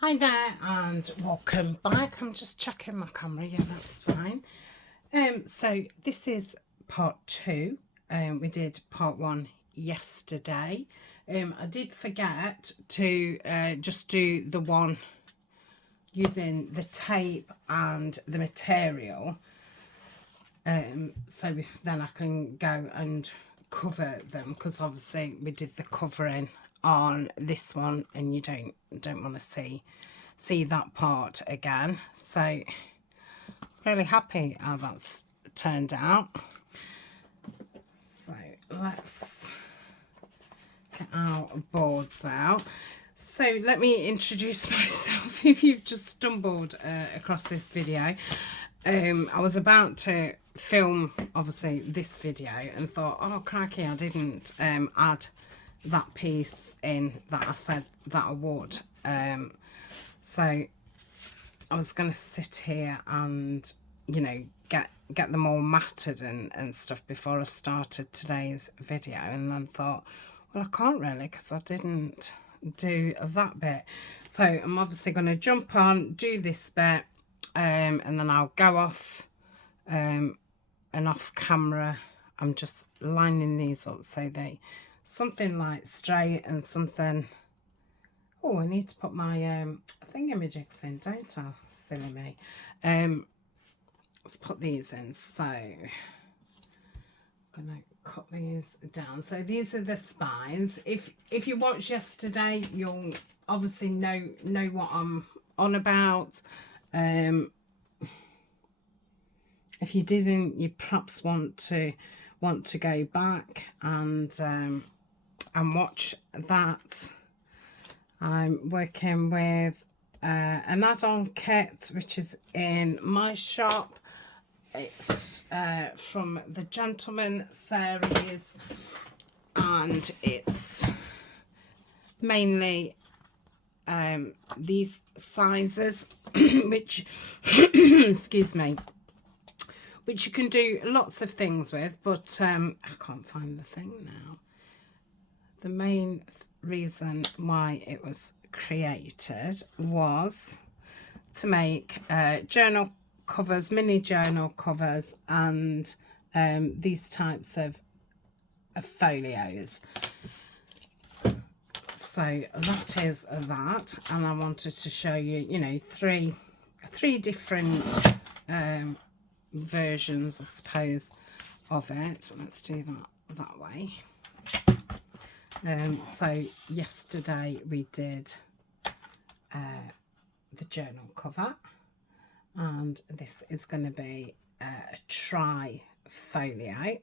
Hi there and welcome back. I'm just checking my camera. Yeah, that's fine. So this is part 2. We did part 1 yesterday. I did forget to just do the one using the tape and the material. So then I can go and cover them, because obviously we did the covering on this one and you don't want to see that part again. So really happy how that's turned out. So let's get our boards out. So let me introduce myself if you've just stumbled across this video. I was about to film obviously this video and thought, oh crikey, I didn't add that piece in that I said that I would. So I was going to sit here and, you know, get them all matted and stuff before I started today's video, and then thought, well, I can't really, because I didn't do that bit. So I'm obviously going to jump on, do this bit, and then I'll go off and off camera. I'm just lining these up so they something like straight and something. Oh, I need to put my thingamajigs in, don't I? Silly me. Let's put these in. So I'm gonna cut these down. So these are the spines. If you watched yesterday, you'll obviously know what I'm on about. If you didn't, you perhaps want to go back and watch that. I'm working with an add-on kit which is in my shop. It's from the Gentleman series, and it's mainly these sizes which excuse me, which you can do lots of things with, but I can't find the thing now. The main reason why it was created was to make journal covers, mini journal covers, and these types of folios. So that is that, and I wanted to show you, you know, three different versions, I suppose, of it. Let's do that way. So yesterday we did the journal cover, and this is going to be a tri folio,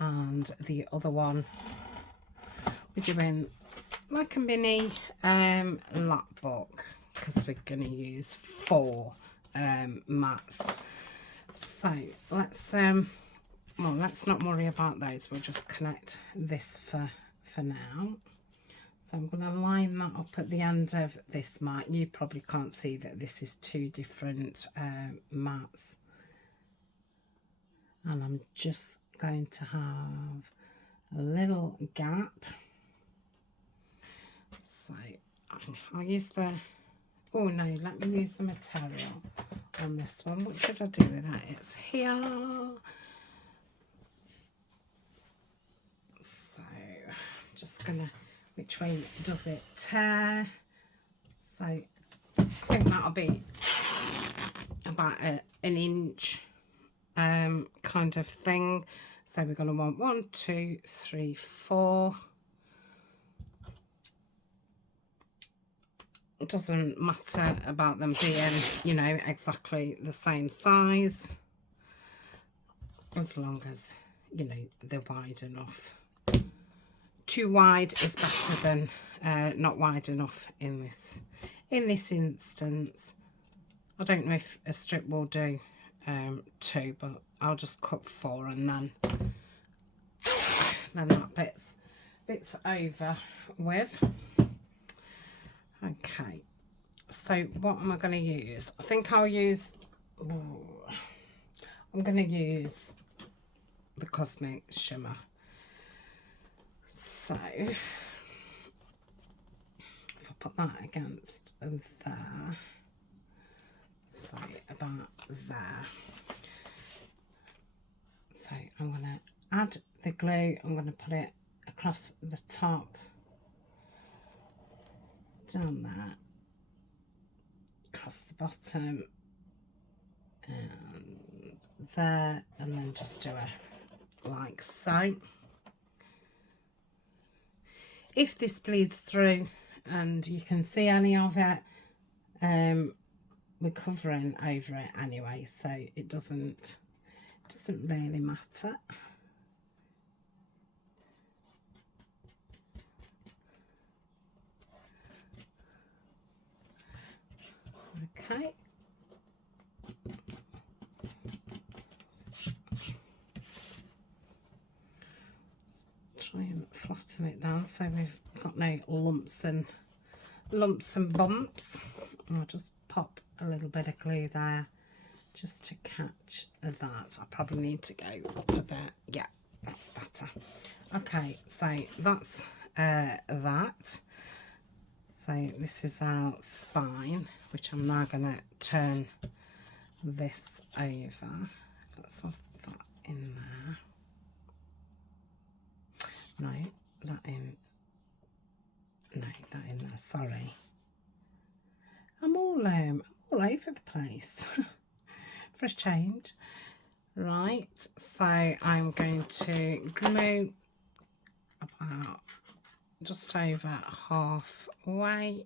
and the other one we're doing like a mini lapbook, because we're going to use 4 mats. So let's well, let's not worry about those. We'll just connect this for now. So I'm going to line that up at the end of this mat. You probably can't see that this is 2 different mats, and I'm just going to have a little gap. So I'll use the, oh no, let me use the material on this one. What should I do with that? It's here. So I'm just gonna, which way does it tear? So I think that'll be about an inch kind of thing. So we're gonna want 1, 2, 3, 4. It doesn't matter about them being, you know, exactly the same size, as long as, you know, they're wide enough. Too wide is better than not wide enough in this instance. I don't know if a strip will do 2, but I'll just cut 4, and then that bit's over with. Okay, so what am I going to use? I think I'll use, I'm going to use the Cosmic Shimmer. So if I put that against there, so about there. So I'm going to add the glue, I'm going to put it across the top, down there, across the bottom, and there, and then just do a like so. If this bleeds through and you can see any of it, we're covering over it anyway, so it doesn't really matter. Okay. Try and flatten it down so we've got no lumps and bumps. I'll just pop a little bit of glue there just to catch that. I probably need to go up a bit. Yeah, that's better. Okay, so that's that. So this is our spine, which I'm now going to turn this over. Let's have that in there. No, that in. No, that in there. Sorry. I'm all over the place for a change. Right, so I'm going to glue about just over halfway.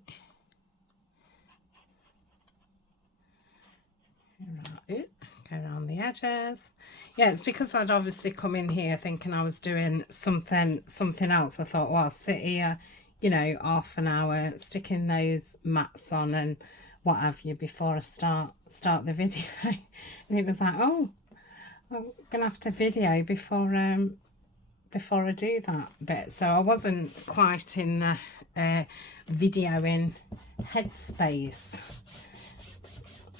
Right, go around the edges. Yeah, it's because I'd obviously come in here thinking I was doing something else. I thought, well, I'll sit here, you know, half an hour, sticking those mats on and what have you before I start the video. And it was like, oh, I'm gonna have to video before I do that bit. So I wasn't quite in the videoing headspace,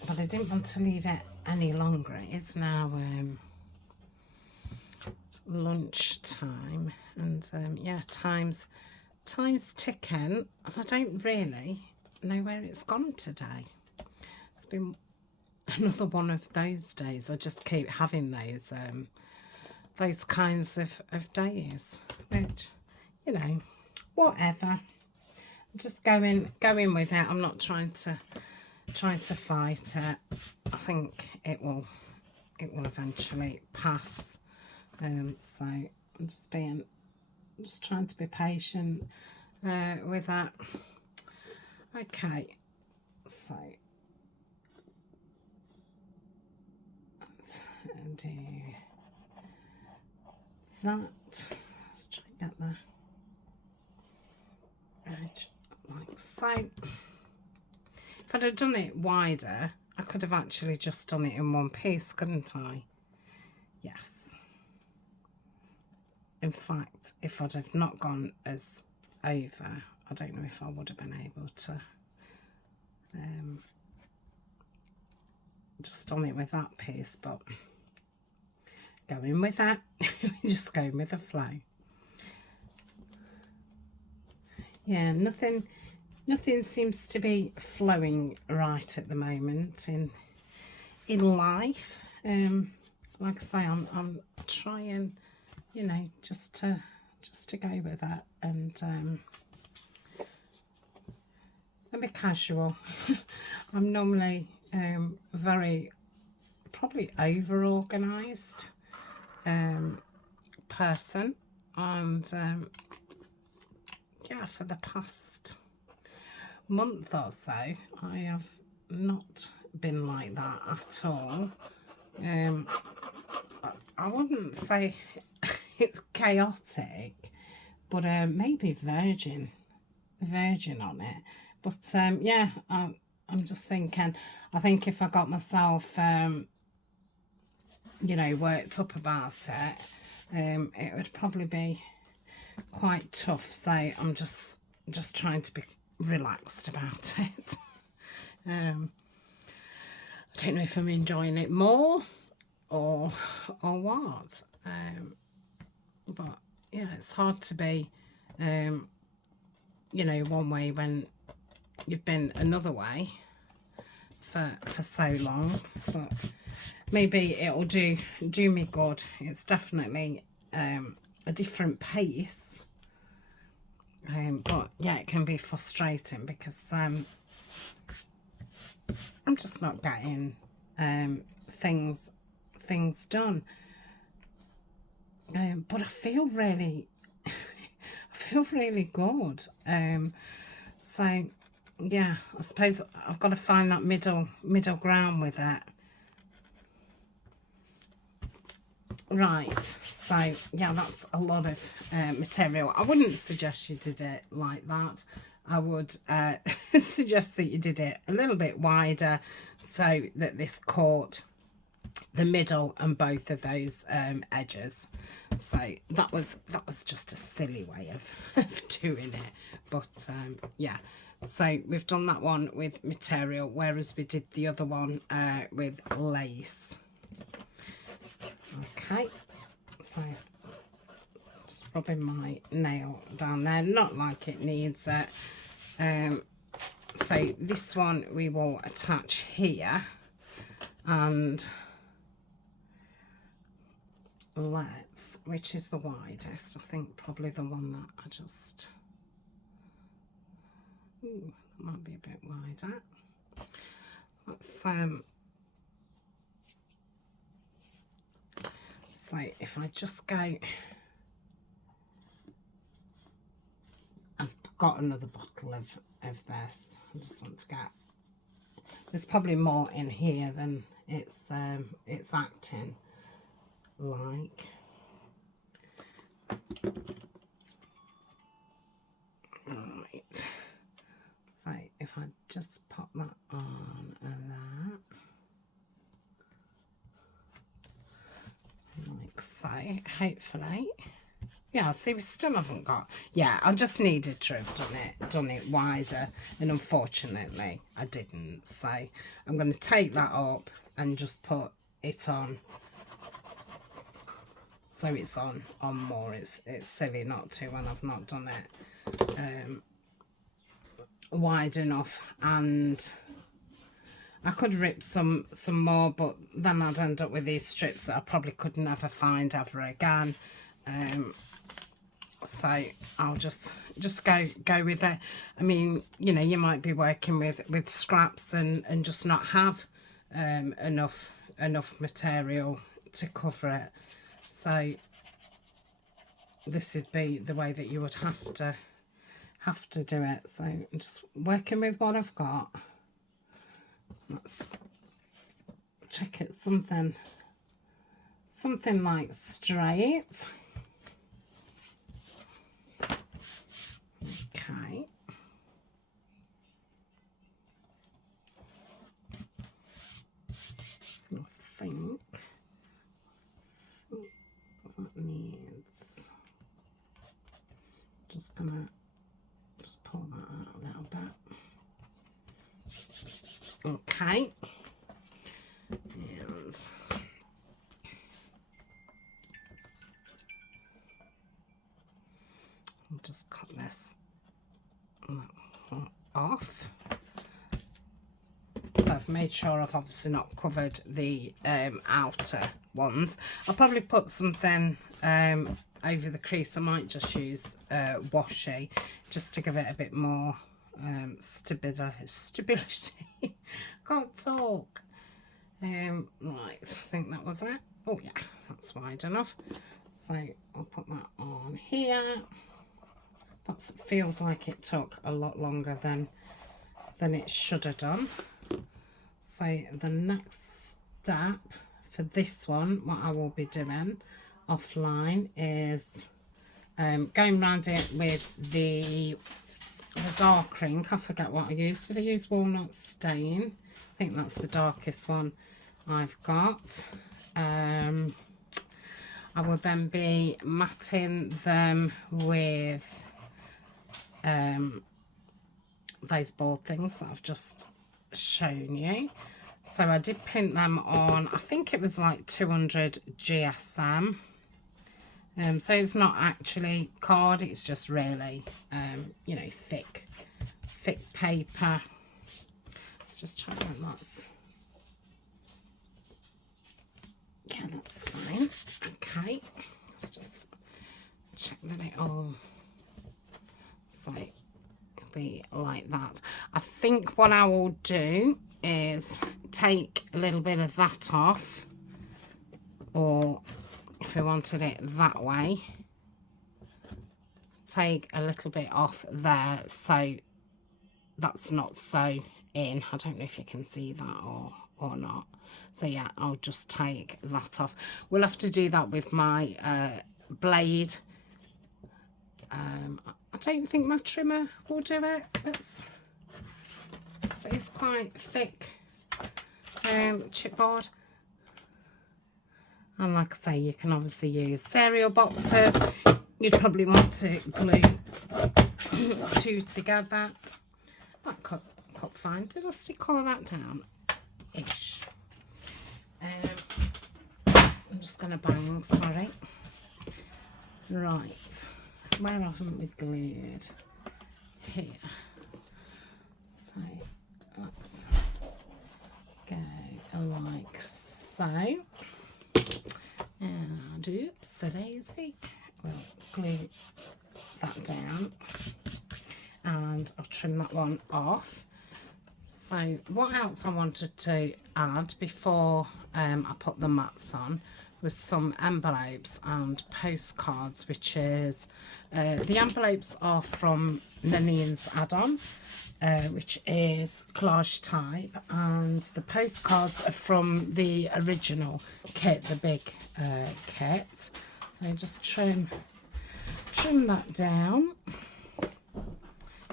but I didn't want to leave it any longer. It is now lunch time, and yeah, time's ticking, and I don't really know where it's gone today. It's been another one of those days. I just keep having those kinds of days, which, you know, whatever. I'm just going with it. I'm not trying to fight it. I think it will eventually pass. So I'm just trying to be patient with that. Okay, so let's do that. Let's try and get the edge like so. If I'd have done it wider, I could have actually just done it in one piece, couldn't I? Yes. In fact, if I'd have not gone as over, I don't know if I would have been able to just done it with that piece, but going with that, just going with the flow. Yeah, nothing seems to be flowing right at the moment in life. Like I say, I'm trying, you know, just to go with that and be casual. I'm normally very probably over organised person, and yeah, for the past month or so I have not been like that at all. I wouldn't say it's chaotic, but maybe virgin on it. But yeah, I'm just thinking, I think if I got myself you know, worked up about it, it would probably be quite tough. So I'm just trying to be relaxed about it. I don't know if I'm enjoying it more or what, but yeah, it's hard to be you know, one way when you've been another way for so long, but maybe it'll do me good. It's definitely a different pace, but yeah, it can be frustrating because I'm just not getting things done. But I feel really I feel really good. So yeah, I suppose I've got to find that middle ground with it. Right, so yeah, that's a lot of material. I wouldn't suggest you did it like that. I would suggest that you did it a little bit wider so that this caught the middle and both of those edges. So that was just a silly way of doing it, but yeah. So we've done that one with material, whereas we did the other one with lace. Okay, so just rubbing my nail down there, not like it needs it. So this one we will attach here, and let's, which is the widest? I think probably the one that I just, ooh, that might be a bit wider. Let's so if I just go, I've got another bottle of this. I just want to get, there's probably more in here than it's acting like. Right, so if I just pop that on and that, like so, hopefully. Yeah, see, we still haven't got, yeah, I just needed to have done it wider, and unfortunately I didn't. So I'm going to take that up and just put it on, so it's on more. It's silly not to when I've not done it wide enough. And I could rip some more, but then I'd end up with these strips that I probably could never find ever again. So I'll just go with it. I mean, you know, you might be working with scraps and just not have enough material to cover it. So this would be the way that you would have to do it. So I'm just working with what I've got. Let's check it, something like straight. Okay. I think that needs, just gonna pull that out a little bit. Okay. And I'll just cut this off. So I've made sure I've obviously not covered the outer ones. I'll probably put something over the crease. I might just use washi just to give it a bit more stability. Can't talk. Right, I think that was it. Oh yeah, that's wide enough. So I'll put that on here. That feels like it took a lot longer than it should have done. So the next step for this one, what I will be doing offline, is going around it with the dark ink. I forget what I used. Did I use Walnut Stain? I think that's the darkest one I've got. I will then be matting them with those board things that I've just shown you. So I did print them on, I think it was like 200 GSM. So it's not actually card, it's just really, you know, thick thick paper. Let's just check that that's, yeah, that's fine. Okay, let's just check that it all, so it'll be like that. I think what I will do is take a little bit of that off, or if we wanted it that way, take a little bit off there so that's not sewn in. I don't know if you can see that or not. So yeah, I'll just take that off. We'll have to do that with my blade. I don't think my trimmer will do it. It's quite thick chipboard. And like I say, you can obviously use cereal boxes. You'd probably want to glue two together. That cut fine. Did I stick all that down? Ish. I'm just going to bang, sorry. Right. Where haven't we glued? Here. So let's go like so. And oops, a daisy. We'll glue that down. And I'll trim that one off. So what else I wanted to add before I put the mats on was some envelopes and postcards, which is the envelopes are from Nanine's add-on, which is collage type, and the postcards are from the original kit, the big kit. So just trim that down.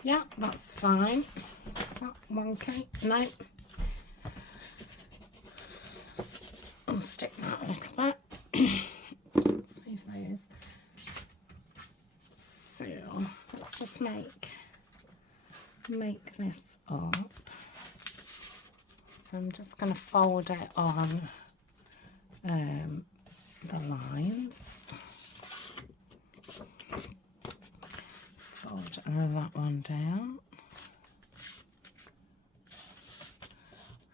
Yeah, that's fine. Is that wonky? No. I'll stick that a little bit. Let's move those. So let's just make this up. So I'm just going to fold it on the lines. Let's fold that one down.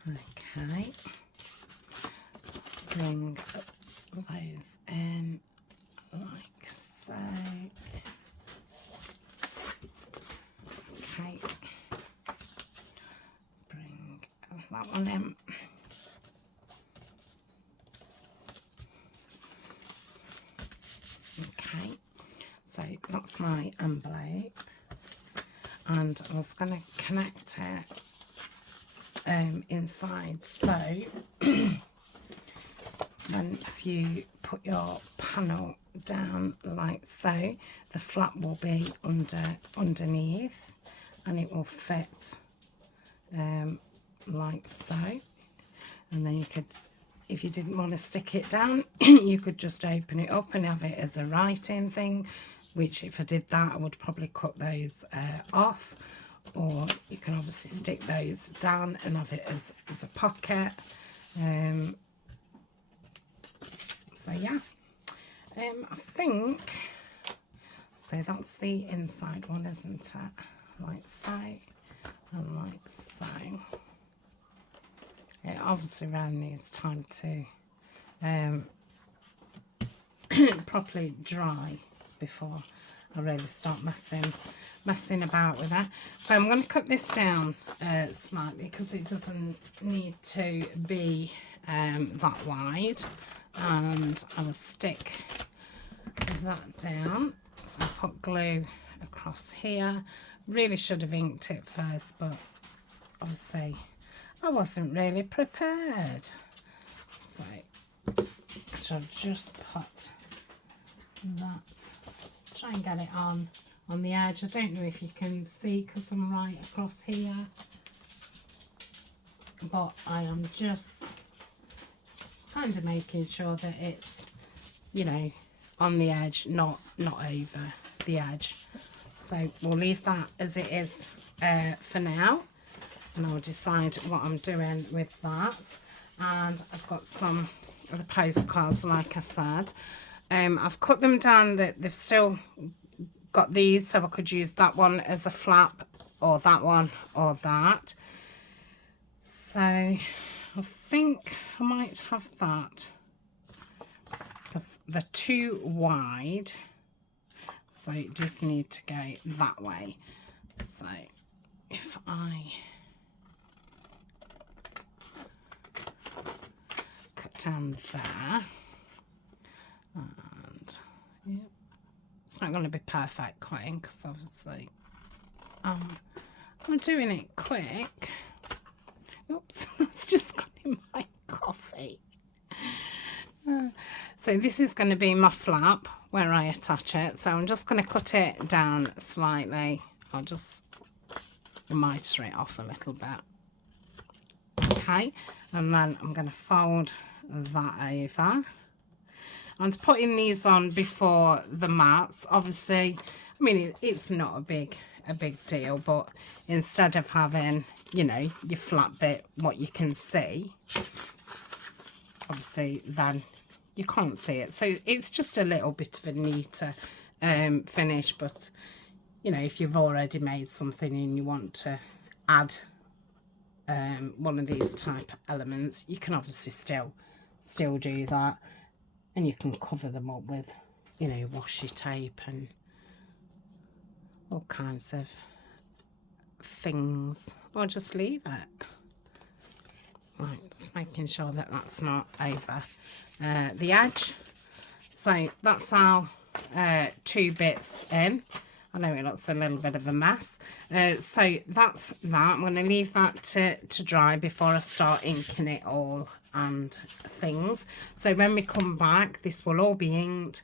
Okay. Bring those in like so. Okay. Bring that one in. Okay. So that's my envelope. And I was going to connect it inside. So once you put your panel down like so, the flap will be underneath, and it will fit like so. And then you could, if you didn't want to stick it down, you could just open it up and have it as a writing thing, which if I did that I would probably cut those off, or you can obviously stick those down and have it as a pocket. So yeah, I think, so that's the inside one, isn't it? Like so, and like so. It obviously around needs time to properly dry before I really start messing about with it. So I'm going to cut this down slightly because it doesn't need to be that wide. And I will stick that down. So I put glue across here. Really should have inked it first, but obviously I wasn't really prepared. So I shall just put that, try and get it on the edge. I don't know if you can see because I'm right across here, but I am just kind of making sure that it's, you know, on the edge, not over the edge. So we'll leave that as it is for now, and I'll decide what I'm doing with that. And I've got some of the postcards, like I said. I've cut them down, that they've still got these, so I could use that one as a flap or that one or that. So I think I might have that because they're too wide, so you just need to go that way. So if I cut down there, and yeah, it's not going to be perfect cutting because obviously I'm doing it quick. Oops, that's just got in my coffee. So this is going to be my flap where I attach it. So I'm just going to cut it down slightly. I'll just miter it off a little bit. Okay, and then I'm going to fold that over. I'm putting these on before the mats. Obviously, I mean, it's not a big deal, but instead of having, you know, your flat bit, what you can see, obviously then you can't see it. So it's just a little bit of a neater finish. But, you know, if you've already made something and you want to add one of these type of elements, you can obviously still do that. And you can cover them up with, you know, washi tape and all kinds of things, or just leave it. Right, just making sure that that's not over the edge. So that's our 2 bits in. I know it looks a little bit of a mess. So that's that. I'm going to leave that to dry before I start inking it all and things. So when we come back, this will all be inked.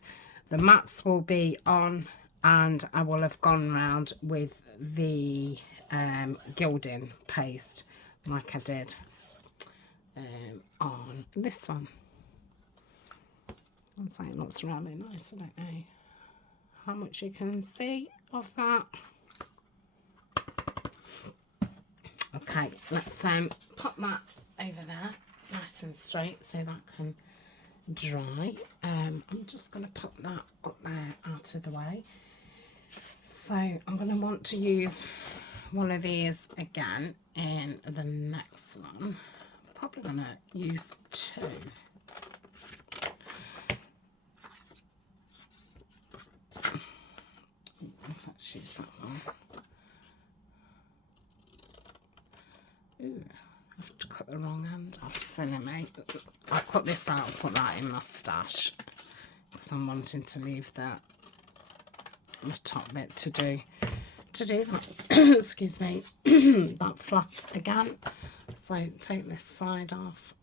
The mats will be on, and I will have gone round with the gilding paste like I did on this one. I'd say it looks really nice. I don't know how much you can see of that. Okay, let's pop that over there nice and straight so that can dry. I'm just going to pop that up there out of the way. So I'm going to want to use one of these again in the next one. I'm probably going to use 2. Let's use that one. Ooh, I have to cut the wrong end off, silly me. I'll cut this out and put that in my stash because I'm wanting to leave the top bit to do that. Excuse me. That flap again. So take this side off.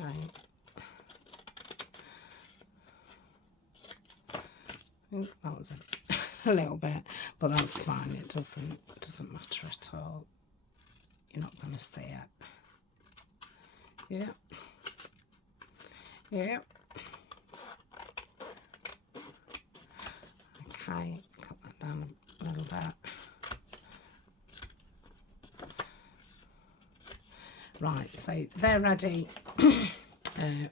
Okay. That was a little bit, but that's fine. It doesn't matter at all. You're not going to see it. Yeah. Yeah. Okay, cut that down a little bit. Right, so they're ready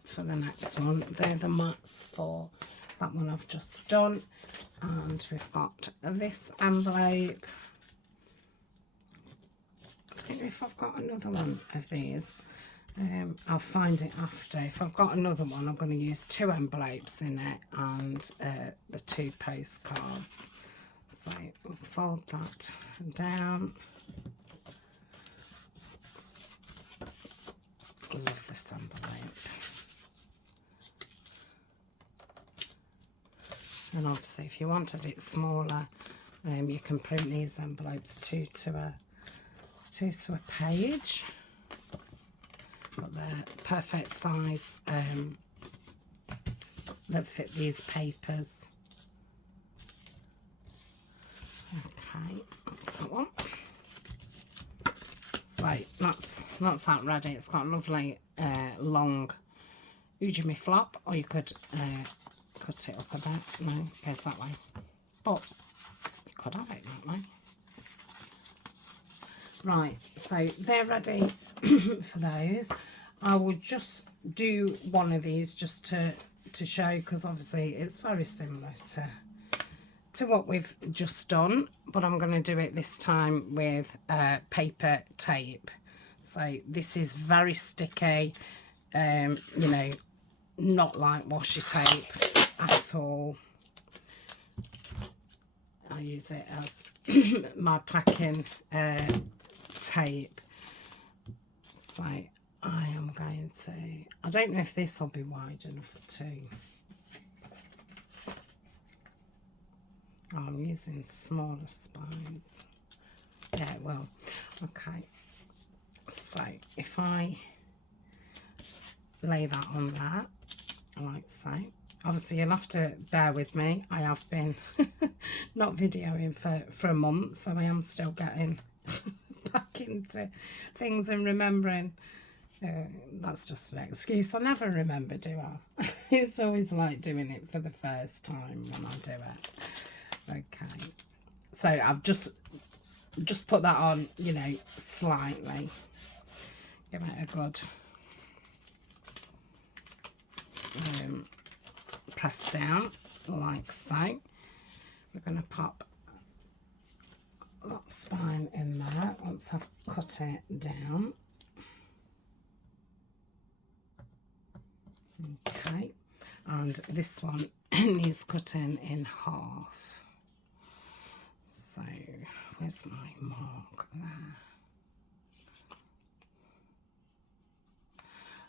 for the next one. They're the mats for that one I've just done. And we've got this envelope. I don't know if I've got another one of these. I'll find it after. If I've got another one, I'm going to use 2 envelopes in it and the 2 postcards. So we'll fold that down. I love this envelope. And obviously, if you wanted it smaller, you can print these envelopes 2 to a page. But they're perfect size that fit these papers. Okay, that's that one. So that's that ready. It's got a lovely long ujimi flap, or you could cut it up a bit. No, it goes that way. But you could have it that way. Right, so they're ready for those. I will just do one of these just to to show because obviously it's very similar to what we've just done, but I'm going to do it this time with paper tape. So this is very sticky, you know, not like washi tape at all. I use it as my packing tape. So I am going to, I don't know if this will be wide enough to, oh, I'm using smaller spines. Yeah, it will. Okay, so if I lay that on there, like so. Obviously you'll have to bear with me. I have been not videoing for a month, so I am still getting back into things and remembering. That's just an excuse. I never remember, do I? It's always like doing it for the first time when I do it. Okay, so I've just put that on, you know, slightly. Give it a good press down like so. We're going to pop that spine in there once I've cut it down. Okay, and this one needs cutting in half. So where's my mark there?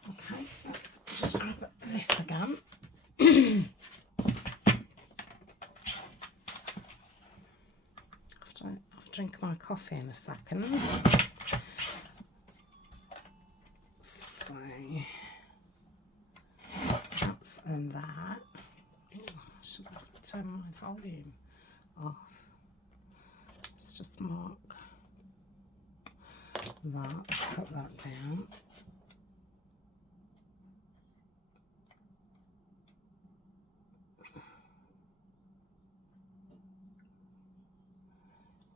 Okay, let's just grab this again. I'll drink my coffee in a second. So that's in that. Oh, I should have turned my volume off. Let's just mark that, put that down.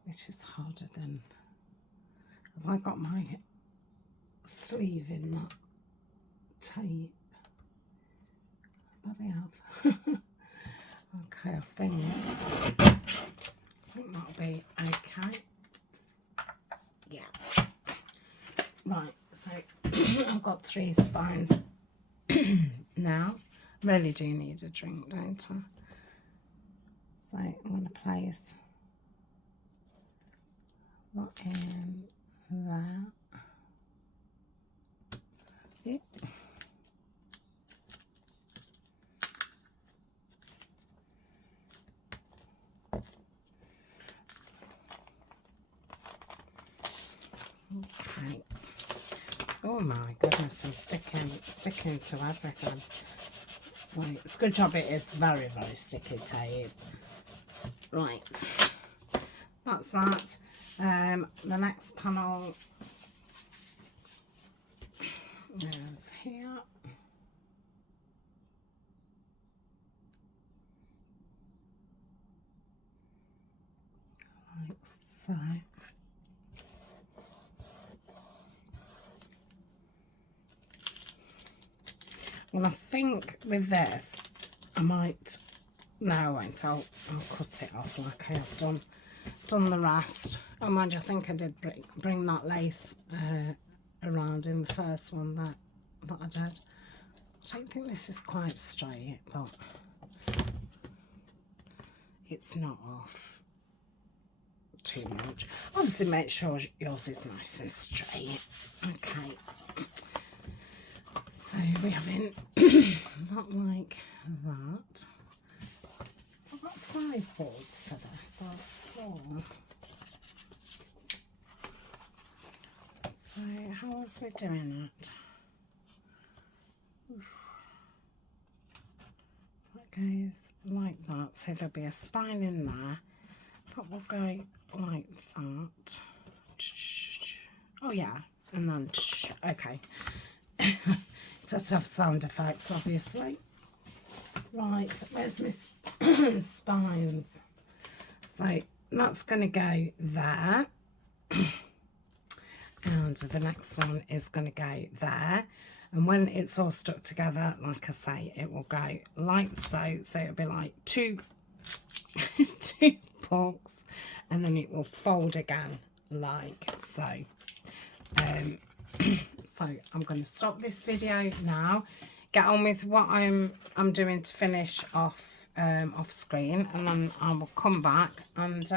Which is harder than, have I got my sleeve in that tape? Probably have. Okay, I think that'll be okay. Yeah. Right, so I've got 3 spines now. Really do need a drink, don't I? So I'm going to place that in there. Yep. Okay. Oh my goodness, I'm sticking to everything. So it's a good job it is very, very sticky tape. Right. That's that. The next panel is here. Like so. Well, I think with this, I might, no I won't, I'll cut it off like I have done the rest. Oh mind you, I think I did bring that lace around in the first one that I did. I don't think this is quite straight, but it's not off too much. Obviously make sure yours is nice and straight. Okay. So we're having that like that. I've got 5 boards for this, or 4. So how else we doing it? That goes like that, so there'll be a spine in there. That will go like that. Oh yeah, and then okay. It has to have sound effects, obviously. Right, where's my spines? So that's going to go there. And the next one is going to go there. And when it's all stuck together, like I say, it will go like so. So it'll be like two two pugs, and then it will fold again like so. So I'm going to stop this video now, get on with what I'm doing to finish off off screen, and then I will come back and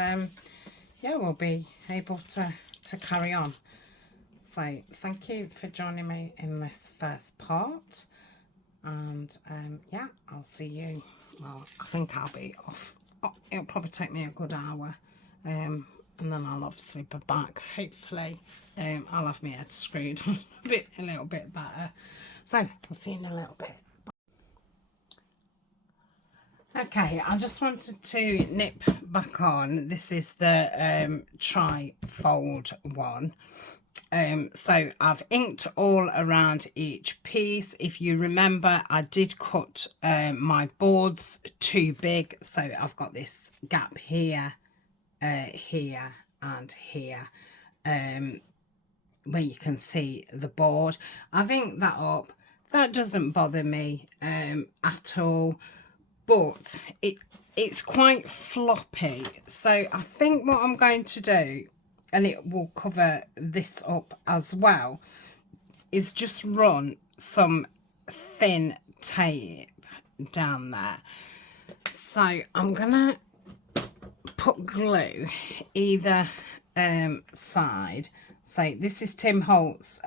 yeah, we'll be able to carry on. So thank you for joining me in this first part, and yeah, I'll see you. Well, I think I'll be off. It'll probably take me a good hour, and then I'll obviously be back. Hopefully I'll have my head screwed on a little bit better. So I'll see you in a little bit. Okay, I just wanted to nip back on. This is the tri-fold one. So I've inked all around each piece. If you remember, I did cut my boards too big, so I've got this gap here, here and here, where you can see the board. I've inked that up. That doesn't bother me at all, but it's quite floppy. So I think what I'm going to do, and it will cover this up as well, is just run some thin tape down there. So I'm gonna put glue either side. So this is Tim Holtz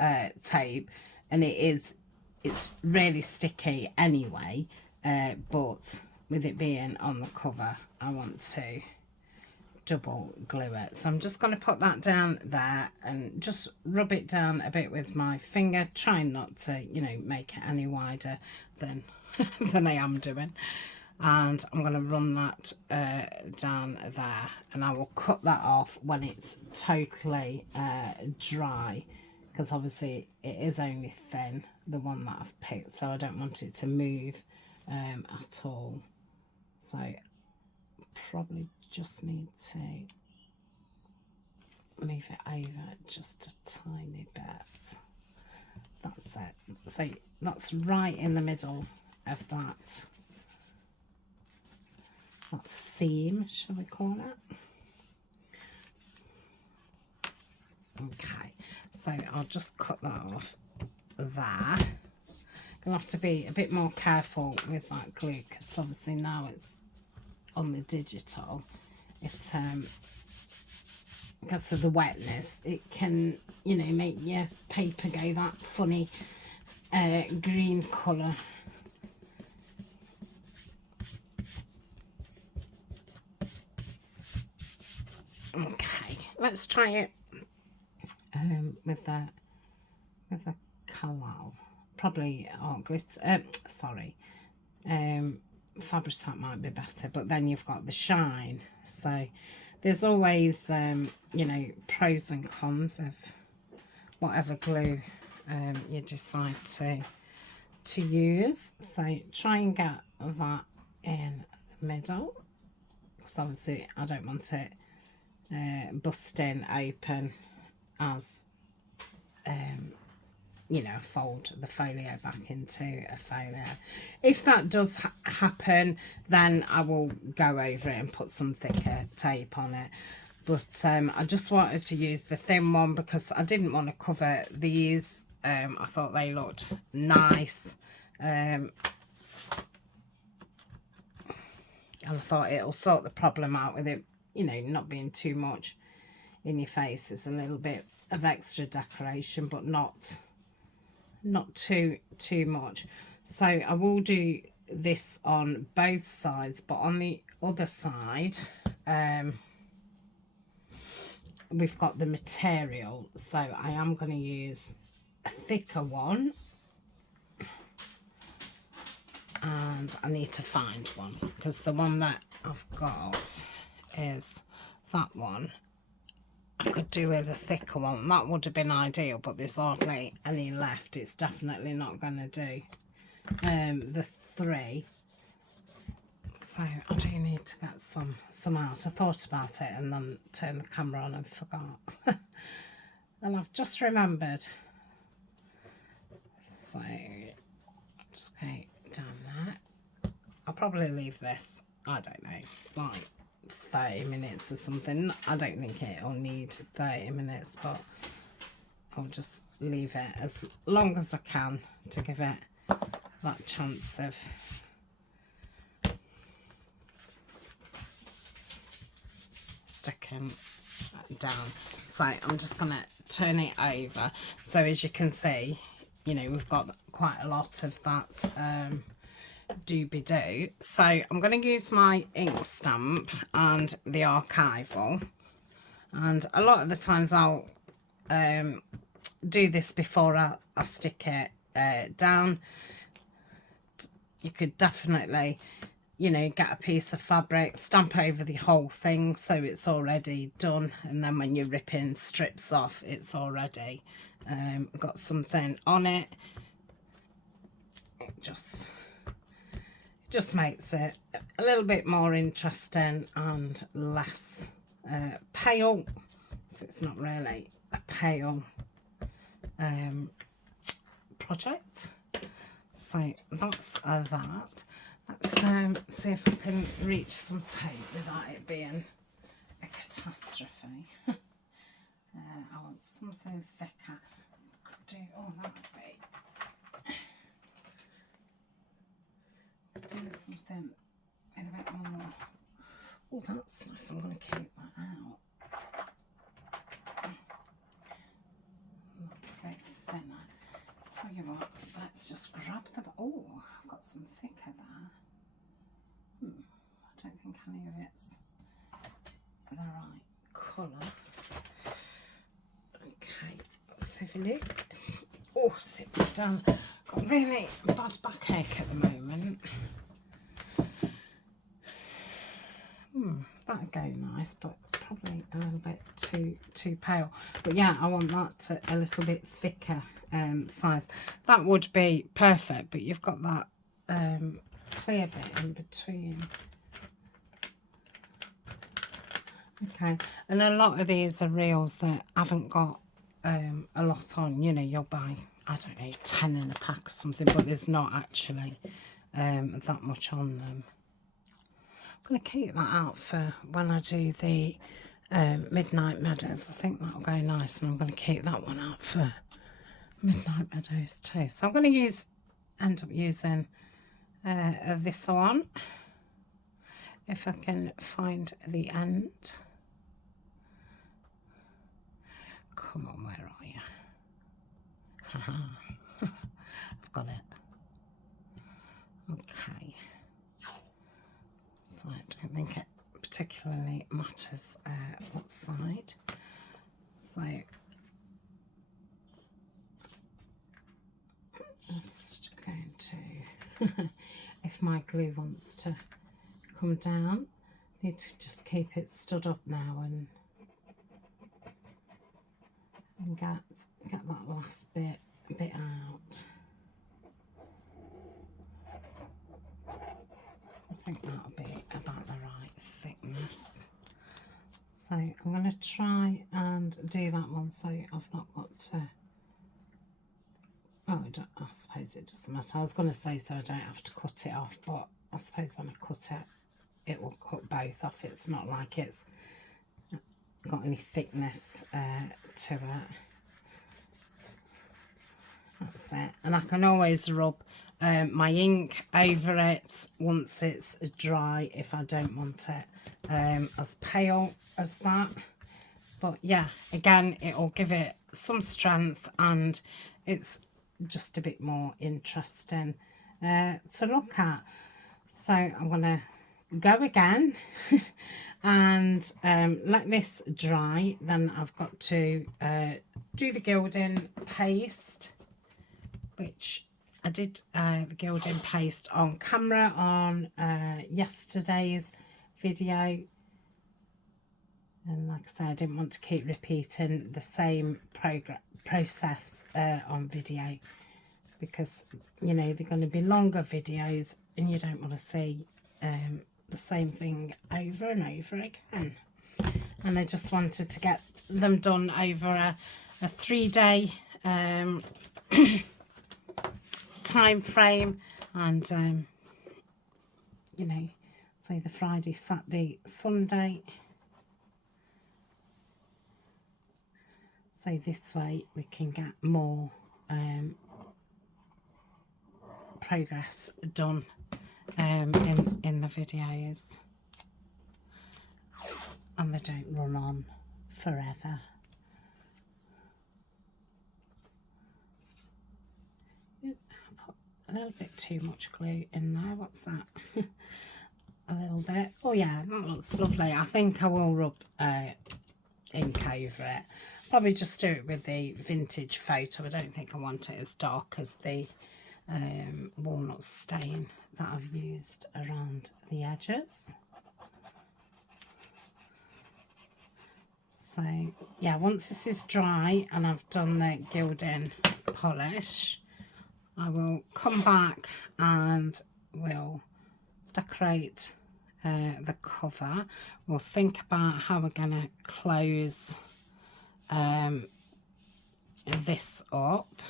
tape, and it's really sticky anyway, but with it being on the cover, I want to double glue it. So I'm just going to put that down there and just rub it down a bit with my finger, trying not to, you know, make it any wider than than I am doing. And I'm going to run that down there, and I will cut that off when it's totally dry, because obviously it is only thin, the one that I've picked, so I don't want it to move at all. So probably just need to move it over just a tiny bit. That's it. So that's right in the middle of that seam, shall we call it? Okay, so I'll just cut that off there. Gonna have to be a bit more careful with that glue, because obviously now it's on the digital, it's because of the wetness, it can, you know, make your paper go that funny green colour. Okay, let's try it with the colour. Probably glitter. Sorry, Fabric might be better, but then you've got the shine. So there's always you know, pros and cons of whatever glue you decide to use. So try and get that in the middle, because obviously I don't want it busting open as you know, fold the folio back into a folio. If that does happen, then I will go over it and put some thicker tape on it. But I just wanted to use the thin one because I didn't want to cover these. I thought they looked nice, and I thought it'll sort the problem out with it, you know, not being too much in your face. It's a little bit of extra decoration, but not too much. So I will do this on both sides, but on the other side we've got the material, so I am going to use a thicker one, and I need to find one, because the one that I've got is that one. I could do with a thicker one. That would have been ideal, but there's hardly any left. It's definitely not going to do the 3. So I do need to get some out. I thought about it and then turned the camera on and forgot. And I've just remembered. So So just go down there. I'll probably leave this, I don't know, like 30 minutes or something. I don't think it'll need 30 minutes, but I'll just leave it as long as I can to give it that chance of sticking down. So I'm just going to turn it over. So as you can see, you know, we've got quite a lot of that doobie-doo. So I'm going to use my ink stamp and the archival, and a lot of the times I'll do this before I stick it down. You could definitely, you know, get a piece of fabric, stamp over the whole thing so it's already done, and then when you're ripping strips off, it's already got something on it. It just makes it a little bit more interesting and less pale. So it's not really a pale project. So that's that. Let's see if I can reach some tape without it being a catastrophe. I want something thicker. Could do, oh, that would be. Do something with a bit more. Oh, that's nice. I'm going to keep that out. That's a bit thinner. Tell you what, let's just grab the. Oh, I've got some thicker there. I don't think any of it's the right colour. Okay, let's have a look. Oh, sit back down. Got really bad backache at the moment. That'd go nice, but probably a little bit too pale. But yeah, I want that to a little bit thicker size. That would be perfect, but you've got that clear bit in between. Okay, and a lot of these are reels that haven't got a lot on. You know, you'll buy, I don't know, 10 in a pack or something, but there's not actually that much on them. I'm going to keep that out for when I do the Midnight Meadows. I think that'll go nice, and I'm going to keep that one out for Midnight Meadows too. So I'm going to end up using this one, if I can find the end. Come on, where are you? I've got it. Okay. So I don't think it particularly matters what side. So just going to, if my glue wants to come down, I need to just keep it stood up now and get that last bit out. I think that'll be about the right thickness. So I'm going to try and do that one so I've not got to, oh, I suppose it doesn't matter. I was going to say so I don't have to cut it off, but I suppose when I cut it, it will cut both off. It's not like it's got any thickness to it. That's it. And I can always rub my ink over it once it's dry if I don't want it as pale as that. But yeah, again, it'll give it some strength and it's just a bit more interesting to look at. So I'm going to go again and let this dry. Then I've got to do the gilding paste, which I did the gilding paste on camera on yesterday's video. And like I said, I didn't want to keep repeating the same process on video, because, you know, they're going to be longer videos and you don't want to see the same thing over and over again. And I just wanted to get them done over a 3-day time frame, and you know, say the Friday, Saturday, Sunday. So this way we can get more progress done in the videos, and they don't run on forever. I put a little bit too much glue in there. What's that? A little bit. Oh yeah, that looks lovely. I think I will rub ink over it. Probably just do it with the vintage photo. I don't think I want it as dark as the walnut stain that I've used around the edges. So yeah, once this is dry and I've done the gilding polish, I will come back and we'll decorate the cover. We'll think about how we're going to close this up.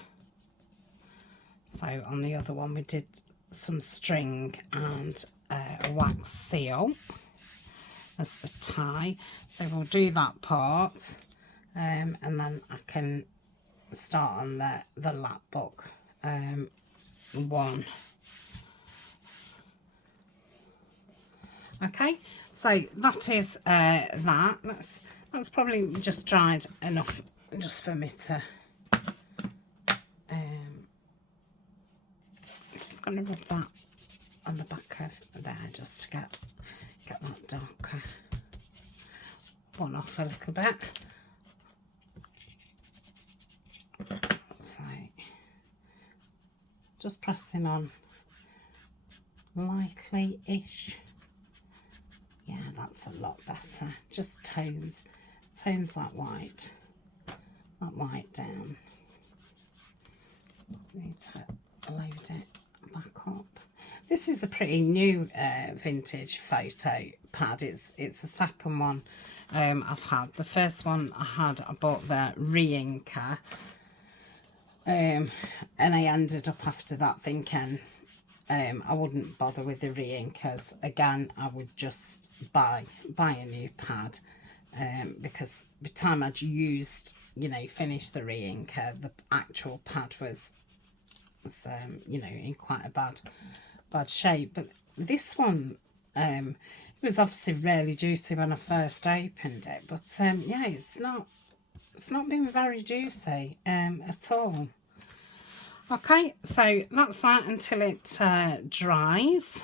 So on the other one we did some string and a wax seal as the tie, so we'll do that part, and then I can start on the Lapbook one. Okay, so that is that. That's probably just dried enough just for me to just going to rub that on the back of there just to get that darker one off a little bit. So just pressing on lightly-ish. Yeah, that's a lot better. Just tones that white down. Need to load it back up. This is a pretty new vintage photo pad. It's the second one I've had. The first one I bought the re-inker, and I ended up after that thinking I wouldn't bother with the re-inkers again. I would just buy a new pad, because by the time I'd used, you know, finished the re-inker, the actual pad was you know, in quite a bad shape. But this one, it was obviously really juicy when I first opened it, but yeah, it's not been very juicy at all. Okay, so that's that until it dries.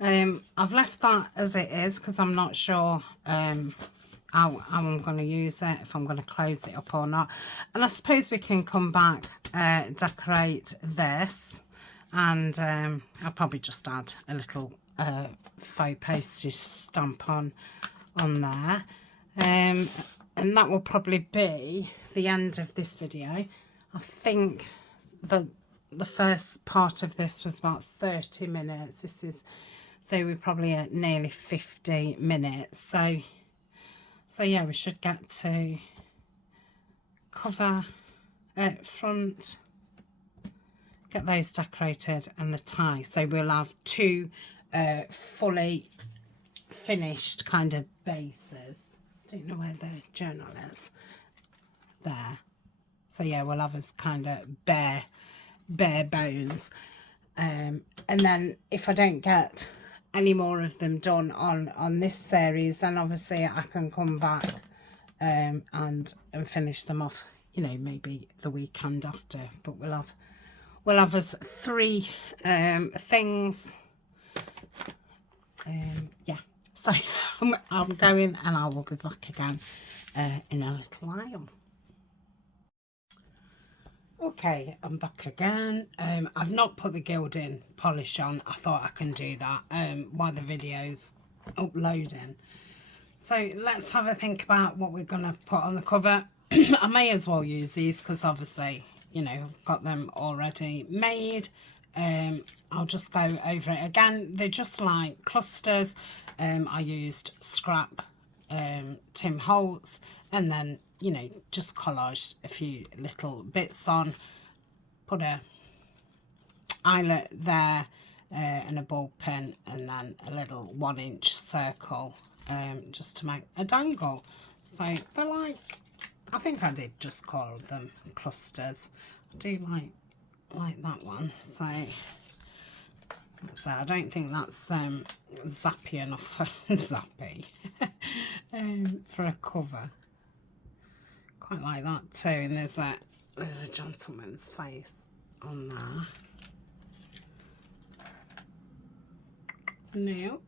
I've left that as it is because I'm not sure how I'm going to use it, if I'm going to close it up or not. And I suppose we can come back, decorate this, and I'll probably just add a little faux postage stamp on there. And that will probably be the end of this video. I think the first part of this was about 30 minutes. This is, so we're probably at nearly 50 minutes. So yeah, we should get to cover front, get those decorated, and the tie. So we'll have two fully finished kind of bases. I don't know where the journal is. There. So yeah, we'll have us kind of bare bones, and then if I don't get any more of them done on this series, then obviously I can come back and finish them off, you know, maybe the weekend after. But we'll have us 3 things. Yeah, so I'm going, and I will be back again in a little while. Okay, I'm back again. I've not put the gilding polish on. I thought I can do that while the video's uploading. So let's have a think about what we're going to put on the cover. I may as well use these because obviously, you know, I've got them already made. I'll just go over it again. They're just like clusters. I used scrap Tim Holtz, and then, you know, just collaged a few little bits on, put a eyelet there, and a ball pin, and then a little 1-inch circle, just to make a dangle. So they're like, I think I did just call them clusters. I do like that one. So I don't think that's zappy enough for zappy for a cover. Quite like that too. And there's a gentleman's face on there. Now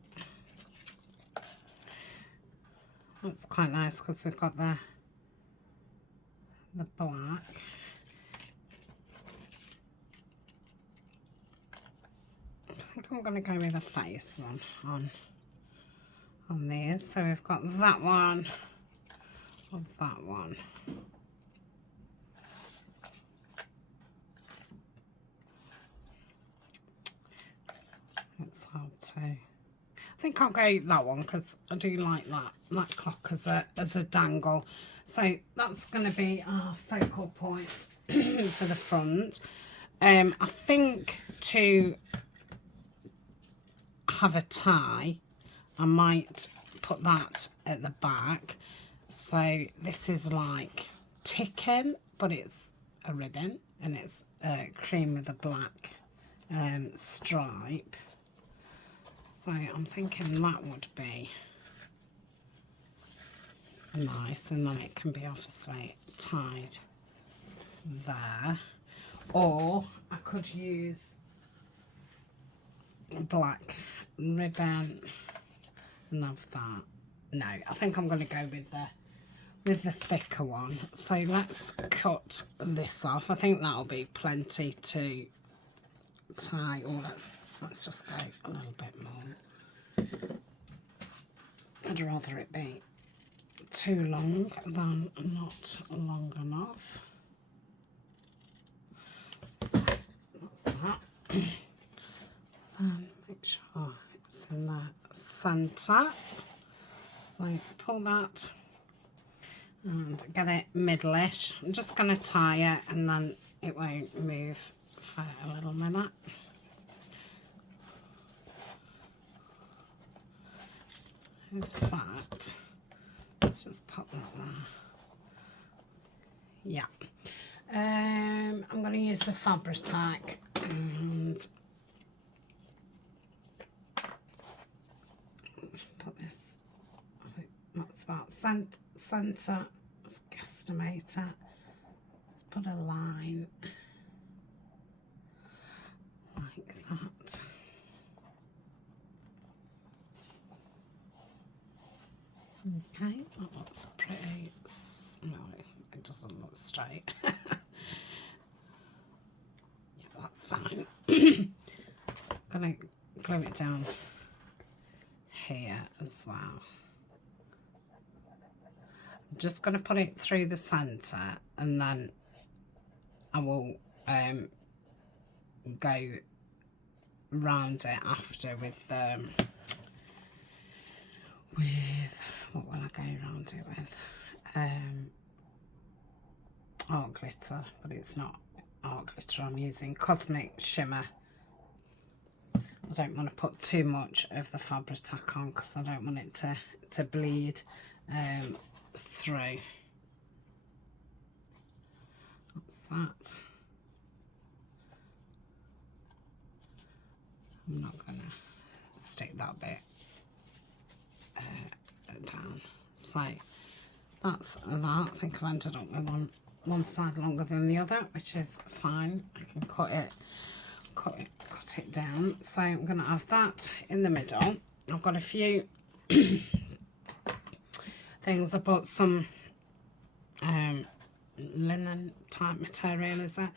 that's quite nice because we've got the black. I think I'm going to go with a face one on these. So we've got that one or that one. It's hard to. I think I'll go that one because I do like that clock as a dangle. So that's going to be our focal point for the front. I think to have a tie, I might put that at the back. So this is like ticking, but it's a ribbon, and it's cream with a black stripe. So I'm thinking that would be nice, and then it can be obviously tied there. Or I could use a black ribbon and have that. No, I think I'm going to go with the thicker one. So let's cut this off. I think that'll be plenty to tie. Or let's just go a little bit more. I'd rather it be too long than not long enough. So that's that. And make sure it's in the centre. So pull that and get it middle-ish. I'm just going to tie it, and then it won't move for a little minute. In fact, let's just pop that there. Yeah. I'm going to use the Fabri-Tac and put this, I think that's about centre, just guesstimate it. Let's put a line like that. Okay, that looks pretty. No, it doesn't look straight. Yeah, that's fine. I'm gonna glue it down here as well. I'm just gonna put it through the centre, and then I will go round it after with what will I go around it with? Art glitter, but it's not art glitter. I'm using Cosmic Shimmer. I don't want to put too much of the Fabri-Tac on because I don't want it to bleed through. That's that. I'm not going to stick that bit down. So that's that. I think I've ended up with one side longer than the other, which is fine. I can cut it down. So I'm going to have that in the middle. I've got a few things. I put some linen type material, is that?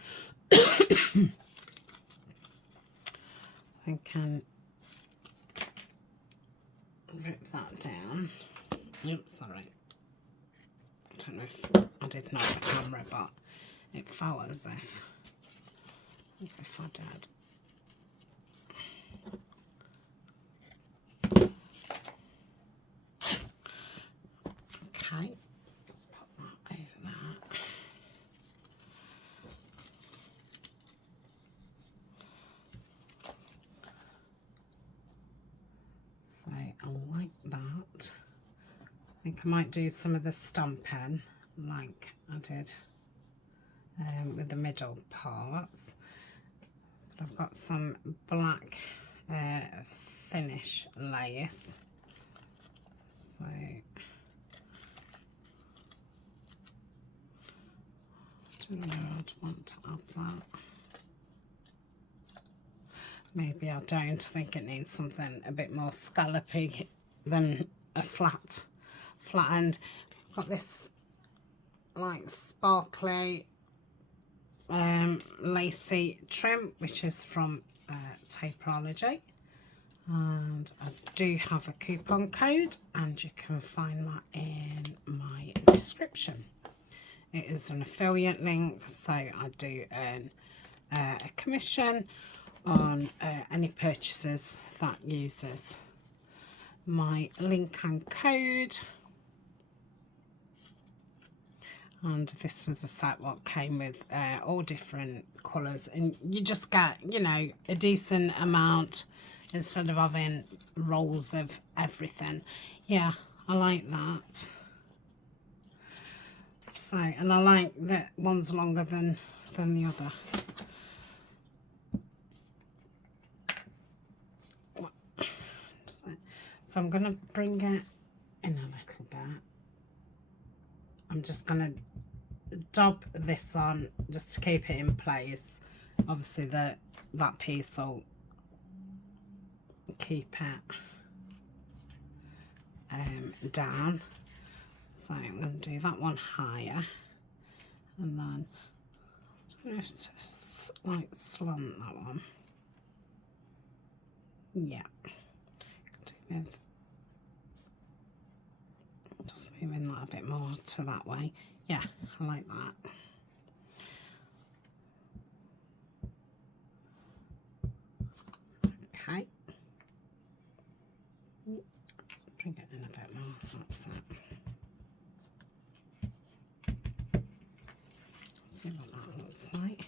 I can rip that down. Oops, sorry. I don't know if I did know the camera, but it felt as if I did. Okay, let's put that over there. think I might do some of the stamping like I did with the middle parts. But I've got some black finish lace, so I don't know, I'd want to add that. Maybe I don't. I think it needs something a bit more scallopy than a flat end. I've got this like sparkly lacy trim, which is from Tapeology, and I do have a coupon code, and you can find that in my description. It is an affiliate link, so I do earn a commission on any purchases that uses my link and code. And this was a set what came with all different colours, and you just get, you know, a decent amount instead of having rolls of everything. Yeah, I like that. So, and I like that one's longer than the other. So I'm going to bring it in a little bit. I'm just going to dab this on just to keep it in place. Obviously that piece will keep it down. So I'm going to do that one higher, and then I don't know if to like slant that one. Yeah. Just moving that a bit more to that way. Yeah, I like that. Okay. Let's bring it in a bit more. That's it. See what that looks like.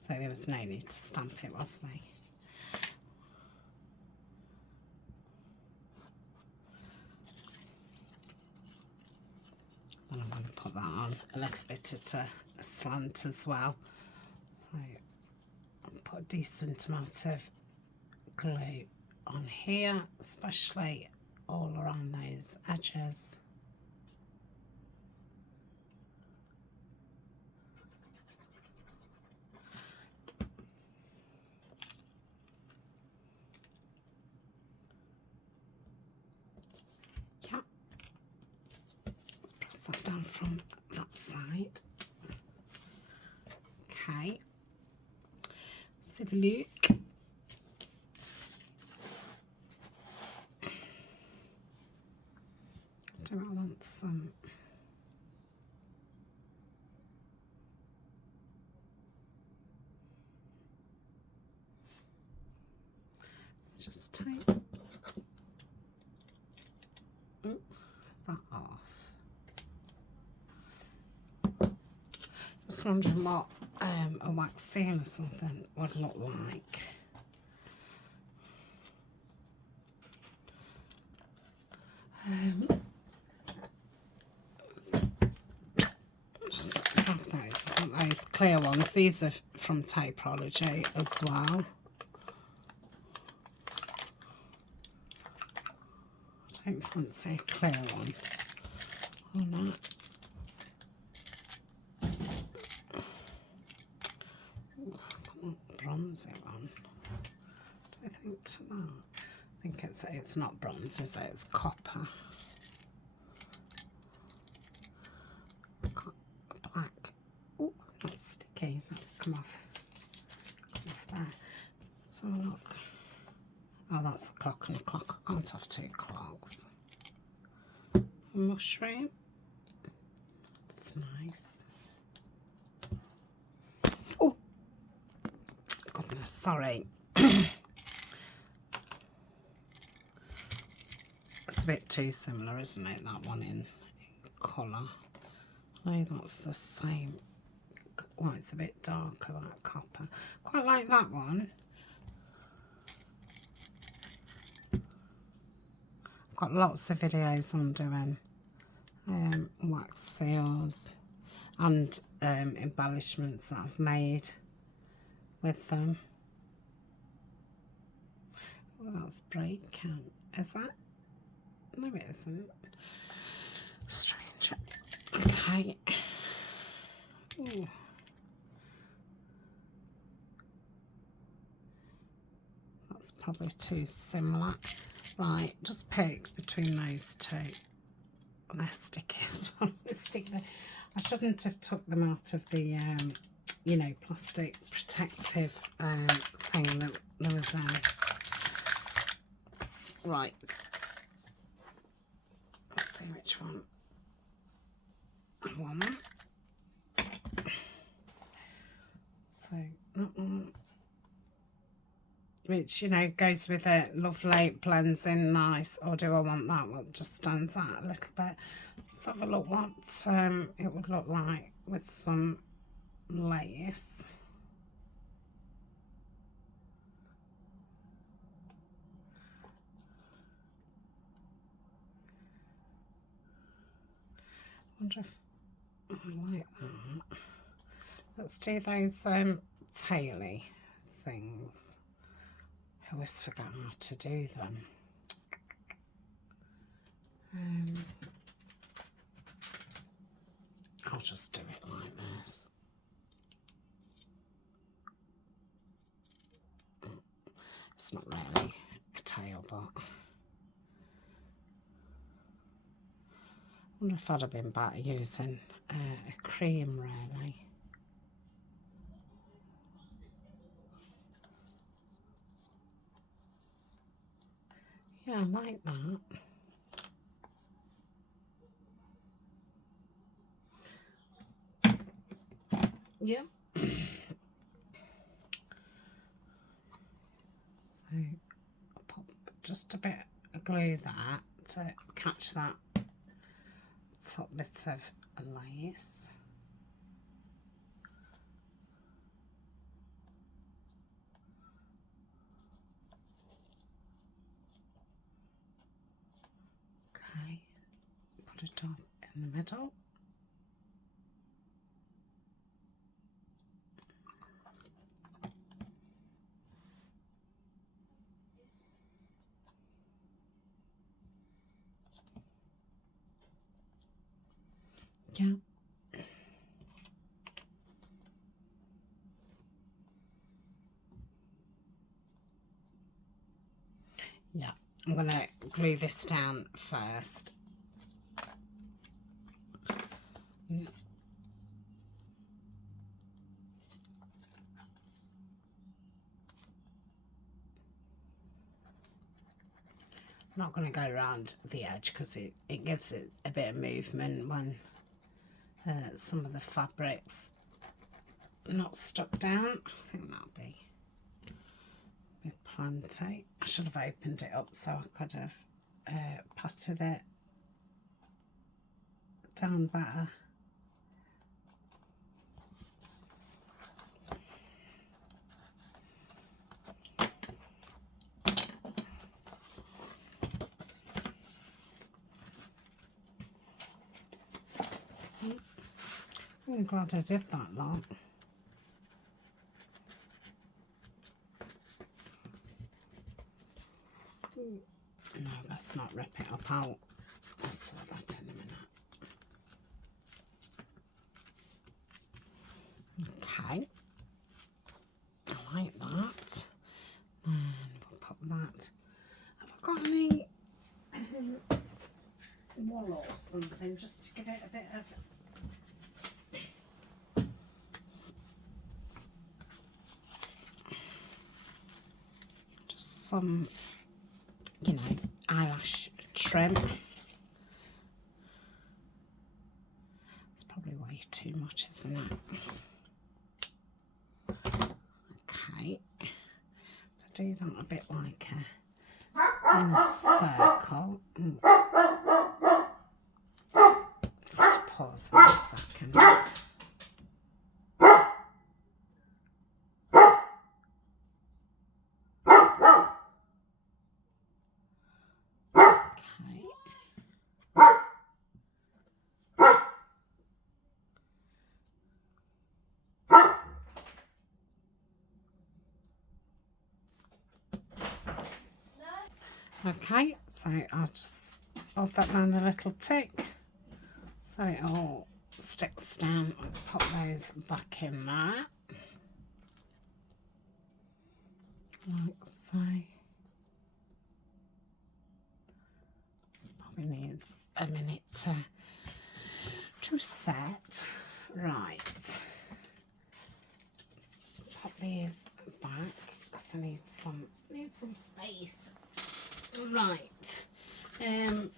So there was no need to stamp it, was there? And I'm going to put that on a little bit at a slant as well. So I'll put a decent amount of glue on here, especially all around those edges. Down from that side. Okay, let's have a look. Do I want some? Just take that off. Just wondering what a wax seal or something would look like. Just grab those. I've got those clear ones. These are from Tapeology as well. I don't fancy a clear one on that. Bronzy one. Do I think to that? I think it's not bronze, is it? It's copper. Black. Oh, that's sticky. That's come off there. So look. Oh, that's a clock and a clock. I can't have two clocks. A mushroom. That's nice. Oh, goodness, sorry. It's a bit too similar, isn't it? That one in colour. Oh, that's the same. Well, it's a bit darker, that copper. Quite like that one. Got lots of videos on doing wax seals and embellishments that I've made with them. Well, that's break count, is that? No, it isn't. Strange. Okay. Ooh. That's probably too similar. Right, just pick between those two. They're sticky as well. I shouldn't have took them out of the, you know, plastic protective thing that there was there. Right. Let's see which one I want. So that one, which, you know, goes with it, lovely, blends in nice. Or do I want that one? Just stands out a little bit. Let's have a look what it would look like with some lace. I wonder if I like that. Let's do those taily things. I always forget how to do them. I'll just do it like this. It's not really a tail, but I wonder if I'd have been better using a cream, really. Yeah, I like that. Yep. So I'll pop just a bit of glue there to catch that top bit of lace. Okay, put a dot in the middle. Yeah. Yeah, I'm going to glue this down first. I'm not going to go around the edge because it gives it a bit of movement when some of the fabric's not stuck down. I think that'll be plenty. I should have opened it up so I could have patted it down better. I'm glad I did that lot. No, let's not rip it up out. I'll sort that in a minute. Okay. I like that. And we'll pop that. Have I got any wool or something just to give it a bit of... just some, you know, eyelash trim. It's probably way too much, isn't it? Okay. I'll do that a bit like in a circle. I have to pause for a second. Okay, so I'll just hold that down a little tick so it all sticks down. Let's pop those back in there, like so. Probably needs a minute to set. Right, let's pop these back because I need some space. Right, I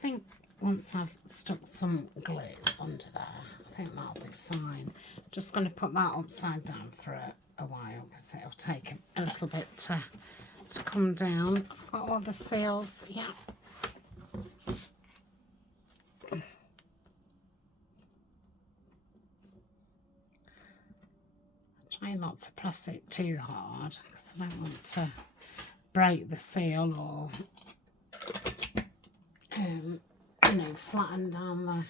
think once I've stuck some glue under there, I think that'll be fine. Just going to put that upside down for a while because it'll take a little bit to come down. I've got all the seals, yeah. Try not to press it too hard because I don't want to break the seal or you know, flatten down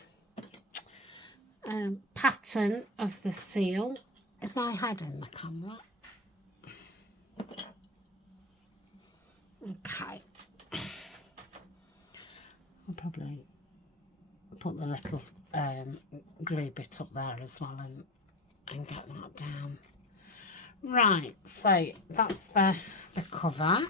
the pattern of the seal. Is my head in the camera? Okay. I'll probably put the little glue bit up there as well and get that down. Right, so that's the cover.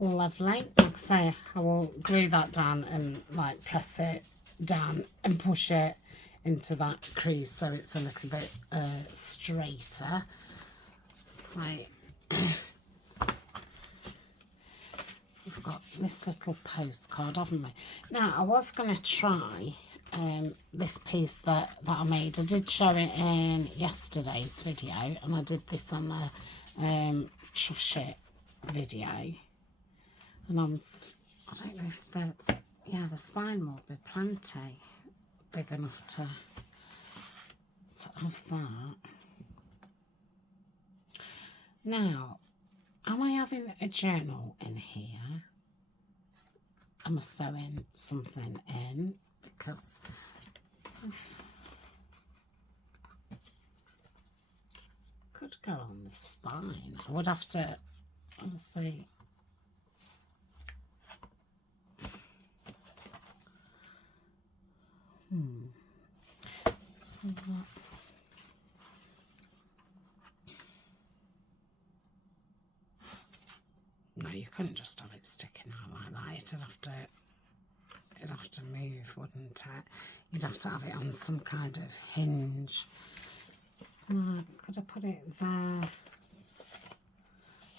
Lovely. Like I say, I will glue that down and like press it down and push it into that crease so it's a little bit straighter. So we've got this little postcard, haven't we? Now I was going to try this piece that I made. I did show it in yesterday's video, and I did this on the Trash It video. And I don't know if that's, yeah, the spine will be plenty big enough to have that. Now, am I having a journal in here? Am I sewing something in? Because could go on the spine. I would have to obviously so that, no, you couldn't just have it sticking out like that. It'd have to move, wouldn't it? You'd have to have it on some kind of hinge. Could I put it there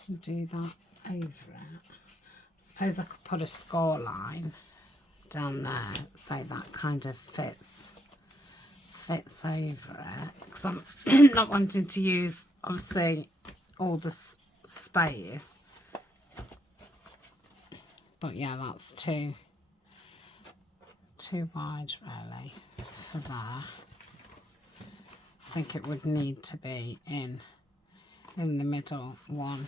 and do that over it? I suppose I could put a score line down there so that kind of fits over it, because I'm not wanting to use obviously all the space, but yeah, that's too wide really for that. I think it would need to be in the middle one.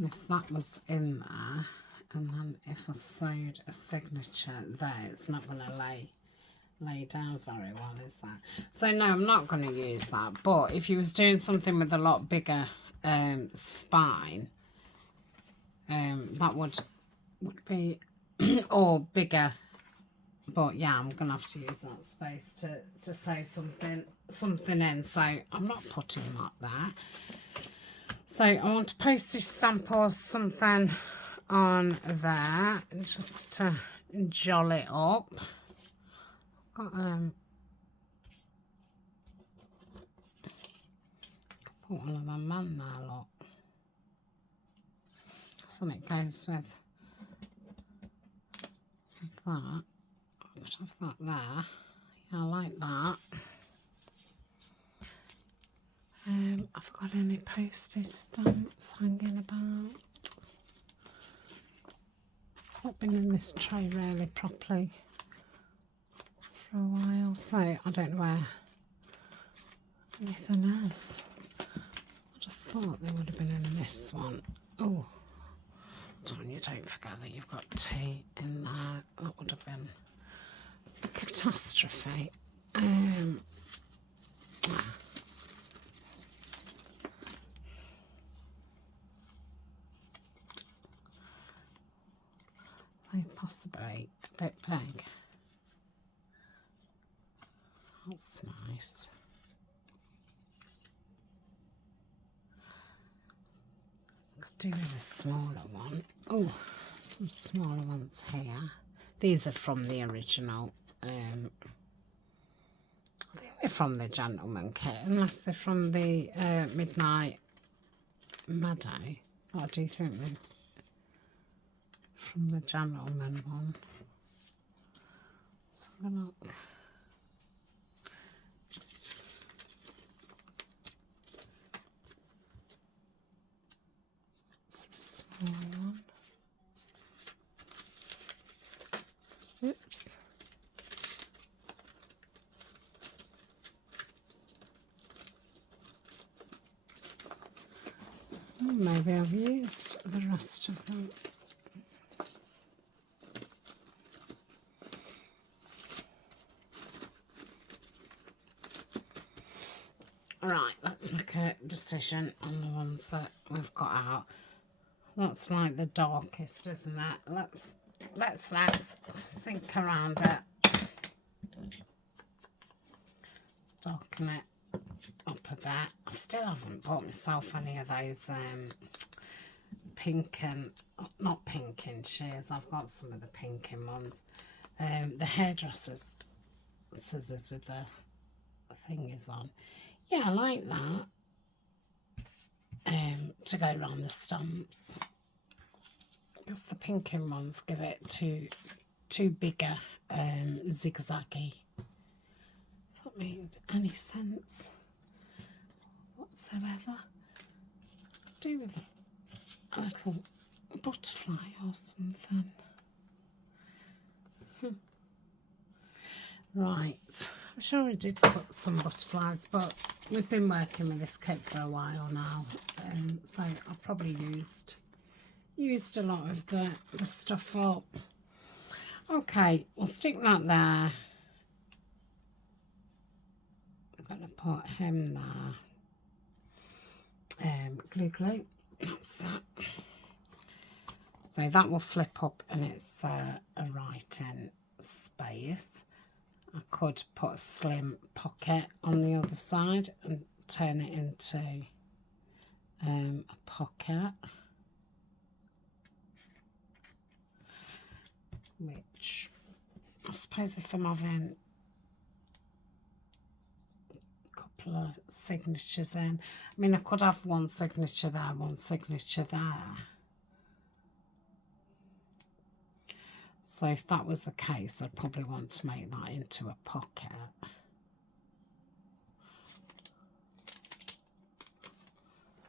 And if that was in there, and then if I sewed a signature there, it's not going to lay down very well, is that? So no, I'm not going to use that. But if you was doing something with a lot bigger spine, that would be or bigger. But yeah, I'm going to have to use that space to sew something in. So I'm not putting that there. So I want to postage stamp or something on there just to jolly it up. Got put one of them on there, look. So it goes with that. I could have that there. Yeah, I like that. I've got any postage stamps hanging about. I've not been in this tray really properly for a while, so I don't know where anything is. I'd have thought they would have been in this one. Oh, Tania, don't forget that you've got tea in there. That would have been a catastrophe. They possibly a bit big. That's nice. Could do with a smaller one. Oh, some smaller ones here. These are from the original. I think they're from the Gentleman kit, unless they're from the Midnight Meadow. I do think they're from the Gentleman one. Let's have a look. It's a small one. Oops. Oh, maybe I've used the rest of them. Right, let's make a decision on the ones that we've got out. That's like the darkest, isn't it? Let's think around it. Let's darken it up a bit. I still haven't bought myself any of those pink and not pink in shears. I've got some of the pink in ones. The hairdressers scissors with the thing is on. Yeah, I like that. To go around the stumps. Because the pinking ones give it too bigger, zigzaggy. If that made any sense whatsoever. Do with a little butterfly or something. Right, I'm sure we did put some butterflies, but we've been working with this kit for a while now, so I've probably used a lot of the stuff up. Okay, we'll stick that there. I'm going to put him there. Glue. That's that. So that will flip up and it's a writing space. I could put a slim pocket on the other side and turn it into a pocket, which I suppose if I'm having a couple of signatures in, I mean I could have one signature there, one signature there. So if that was the case, I'd probably want to make that into a pocket.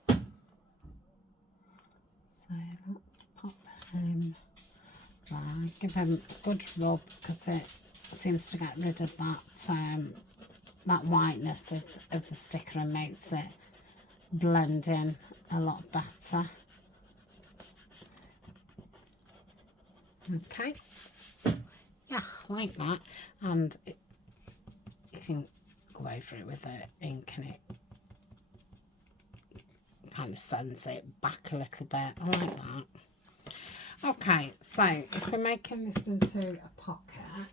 So let's pop him there. Give him a good rub because it seems to get rid of that whiteness of the sticker and makes it blend in a lot better. Okay, yeah, like that, and you can go over it with the ink and it kind of sends it back a little bit. I like that. Okay, so if we're making this into a pocket,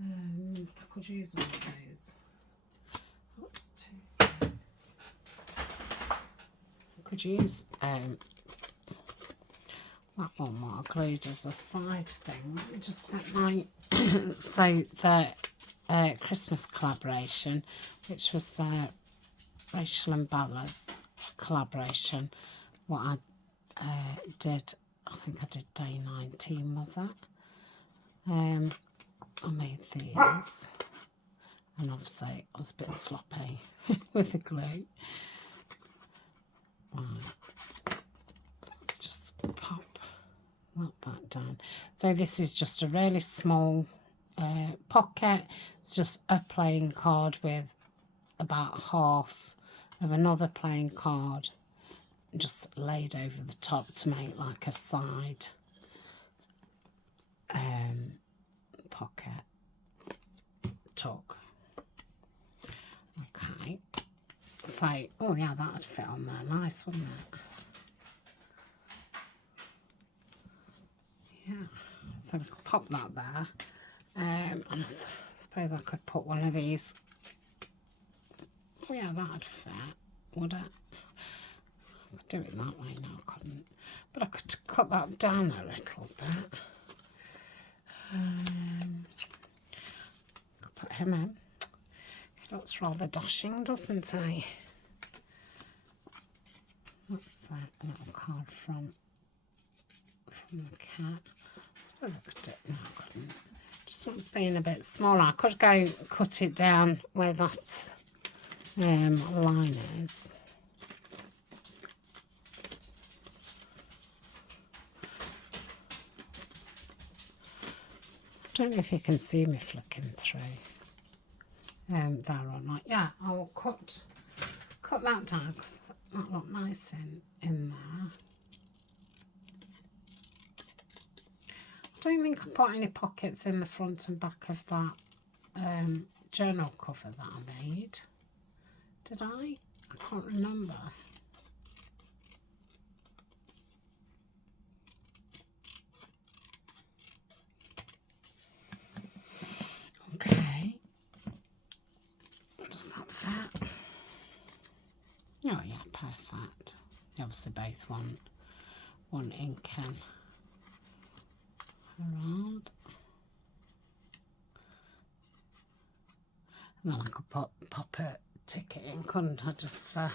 I could use one of those. That's two. I could use that one what I glued as a side thing. Let me just get my so the Christmas collaboration, which was Rachel and Bella's collaboration. What I did, I think I did day 19, was it? I made these, and obviously I was a bit sloppy with the glue. Right. Let's just pop that back down. So this is just a really small pocket. It's just a playing card with about half of another playing card just laid over the top to make like a side pocket tuck. Okay, so oh yeah, that would fit on there nice, wouldn't it? Yeah, so we could pop that there, and I suppose I could put one of these. Oh yeah, that'd fit, would it? I could do it that way. No, I couldn't, but I could cut that down a little bit. Put him in. He looks rather dashing, doesn't he? That's a little card from the cat. I suppose I could do it. No, I couldn't. Just wants being a bit smaller. I could go cut it down where that line is. I don't know if you can see me flicking through there or not. Yeah, I will cut that down because that look nice in there. I don't think I put any pockets in the front and back of that journal cover that I made. Did I? I can't remember. Okay. Does that fit? Oh yeah, perfect. They obviously both want inking around. And then I could pop a ticket in, couldn't I, just for...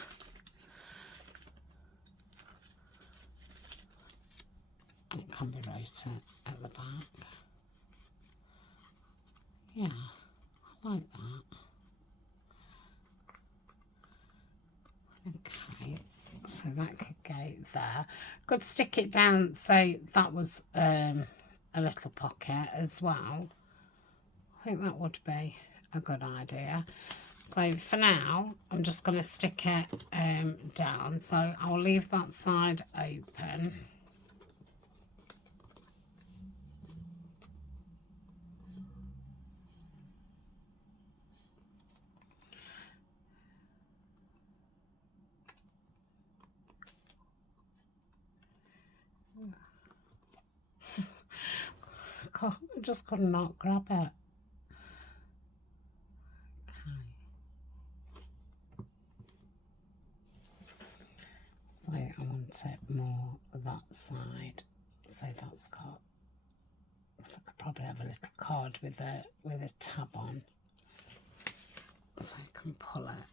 And it can be wrote at the back. Yeah, I like that. Okay, so that could go there. Could stick it down so that was a little pocket as well. I think that would be a good idea. So for now, I'm just going to stick it down. So I'll leave that side open. I just could not grab it. So I want it more that side. So that's got, so I could probably have a little card with a tab on. So I can pull it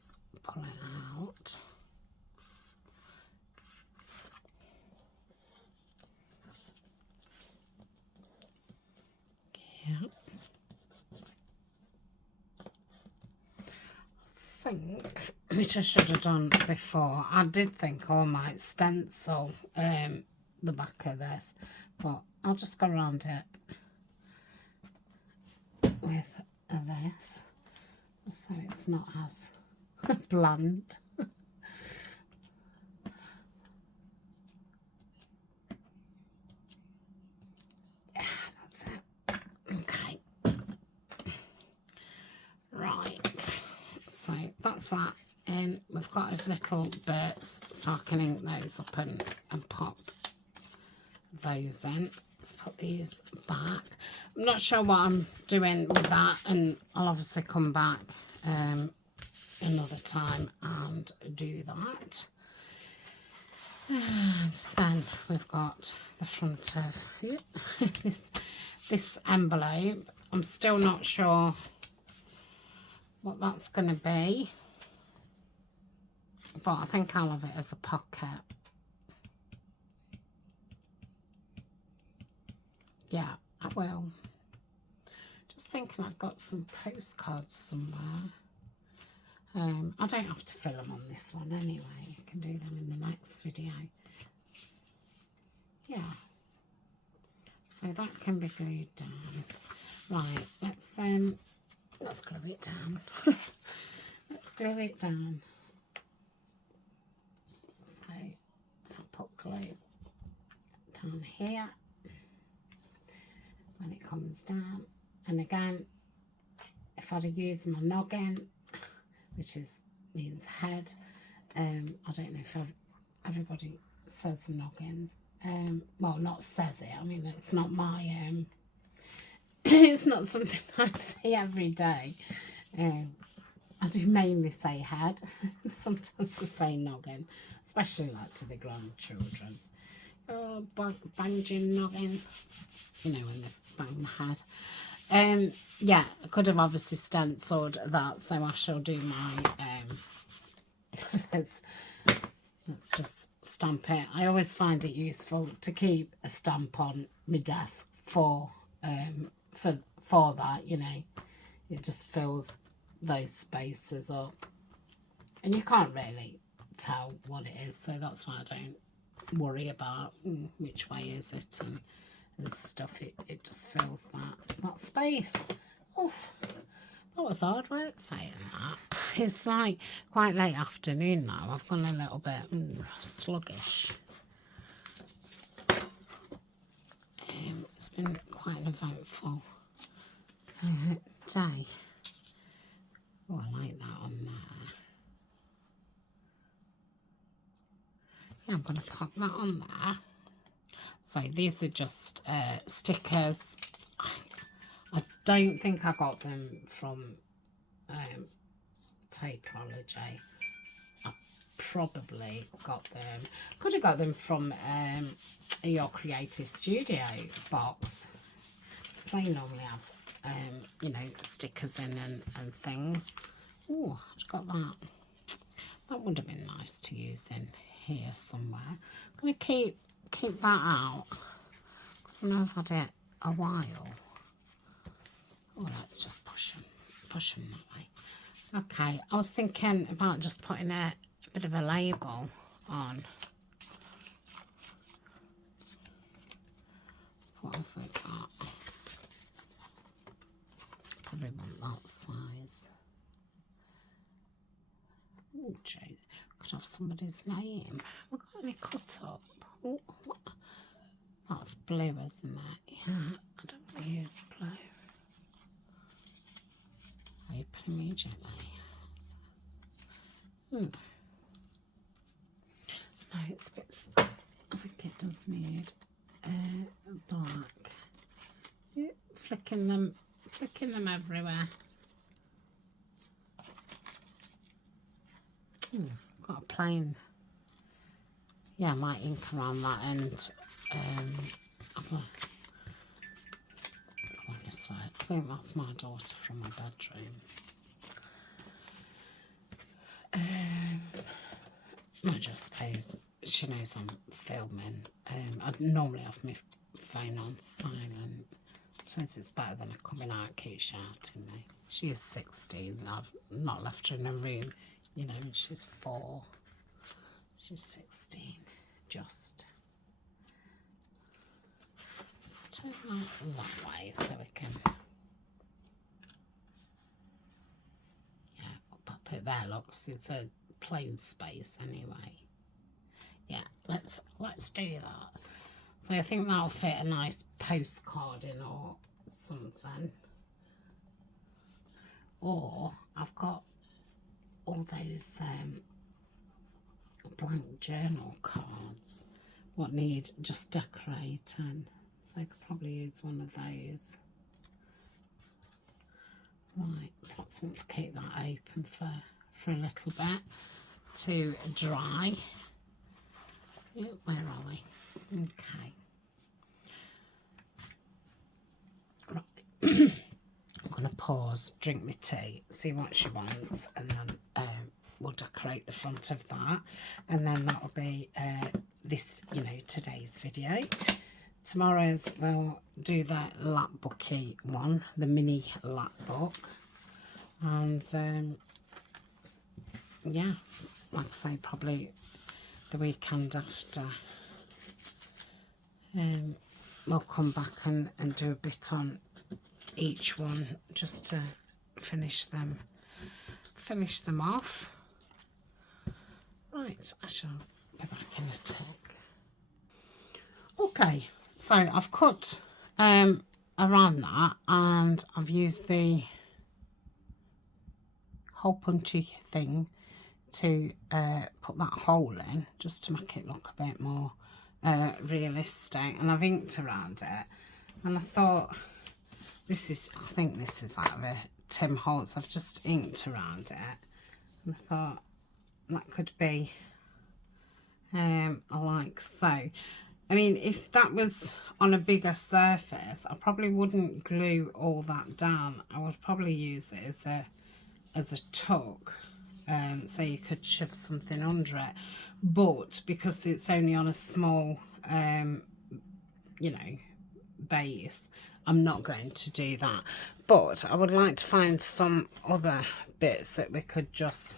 out. Yeah. I think, which I should have done before, I did think I might stencil the back of this, but I'll just go around it with this, so it's not as bland. Yeah, that's it. Okay. Right. So that's that in. We've got his little bits, so I can ink those up and pop those in. Let's put these back. I'm not sure what I'm doing with that, and I'll obviously come back another time and do that. And then we've got the front of this envelope. I'm still not sure what that's going to be, but I think I'll have it as a pocket. Yeah, I will. Just thinking I've got some postcards somewhere. I don't have to fill them on this one anyway. I can do them in the next video. Yeah. So that can be glued down. Right, let's glue it down. Let's glue it down. So down here when it comes down. And again, if I'd have used my noggin, which means head, I don't know if everybody says noggins. Well, not says it. I mean, it's not my it's not something I say every day. I do mainly say head. Sometimes I say noggin, especially like to the grandchildren. Oh, bang your noggin. You know, when they bang the head. Yeah, I could have obviously stenciled that, so I shall do my let's just stamp it. I always find it useful to keep a stamp on my desk for that, you know. It just fills those spaces up, and you can't really tell what it is, so that's why I don't worry about which way is it and stuff. It just fills that space. Oh, that was hard work saying that. It's like quite late afternoon now. I've gone a little bit sluggish. It's been quite an eventful day. Oh, I like that on there. Yeah, I'm going to pop that on there. So these are just stickers. I don't think I got them from Tapeology. I probably got them, could have got them from your Creative Studio box. So they normally have, you know, stickers in and things. Oh, I've got that. That would have been nice to use in here somewhere. I'm going to keep that out because I know I've had it a while. Oh, let's just push them that way. Okay, I was thinking about just putting a bit of a label on. What have we got? Probably want that size. Oh, gee, could have somebody's name. Have we got any cut up? Oh, what? That's blue, isn't it? Yeah, I don't want to use blue. Open immediately. No, it's a bit. I think it does need black. Yeah, flicking them everywhere. Got a plain. Yeah, I might ink around that end. I think that's my daughter from my bedroom. I just suppose she knows I'm filming. I'd normally have my phone on silent. I suppose it's better than her coming out keep shouting me. She is 16. I've not left her in a room. You know, she's 4. She's 16. Just turn that way so we can. Yeah, I'll pop it there. Look, it's a plain space anyway. Yeah, let's do that. So I think that'll fit a nice postcard in or something. Or I've got all those blank journal cards what need just decorating, so I could probably use one of those. Right, perhaps want to keep that open for a little bit to dry. Yeah, where are we? Okay. Right. I'm going to pause, drink my tea, see what she wants, and then we'll decorate the front of that. And then that'll be this, today's video. Tomorrow's we'll do the Lapbooky one, the mini Lapbook. And yeah, like I say, probably the weekend after we'll come back and do a bit on each one just to finish them off. Right, I shall be back in a tick. Okay, so I've cut around that, and I've used the hole punchy thing to put that hole in, just to make it look a bit more realistic, and I've inked around it, and I thought I think this is out of a Tim Holtz. I've just inked around it, and I thought that could be like so. I mean, if that was on a bigger surface, I probably wouldn't glue all that down. I would probably use it as a tuck, so you could shove something under it. But because it's only on a small, you know, base, I'm not going to do that. But I would like to find some other bits that we could just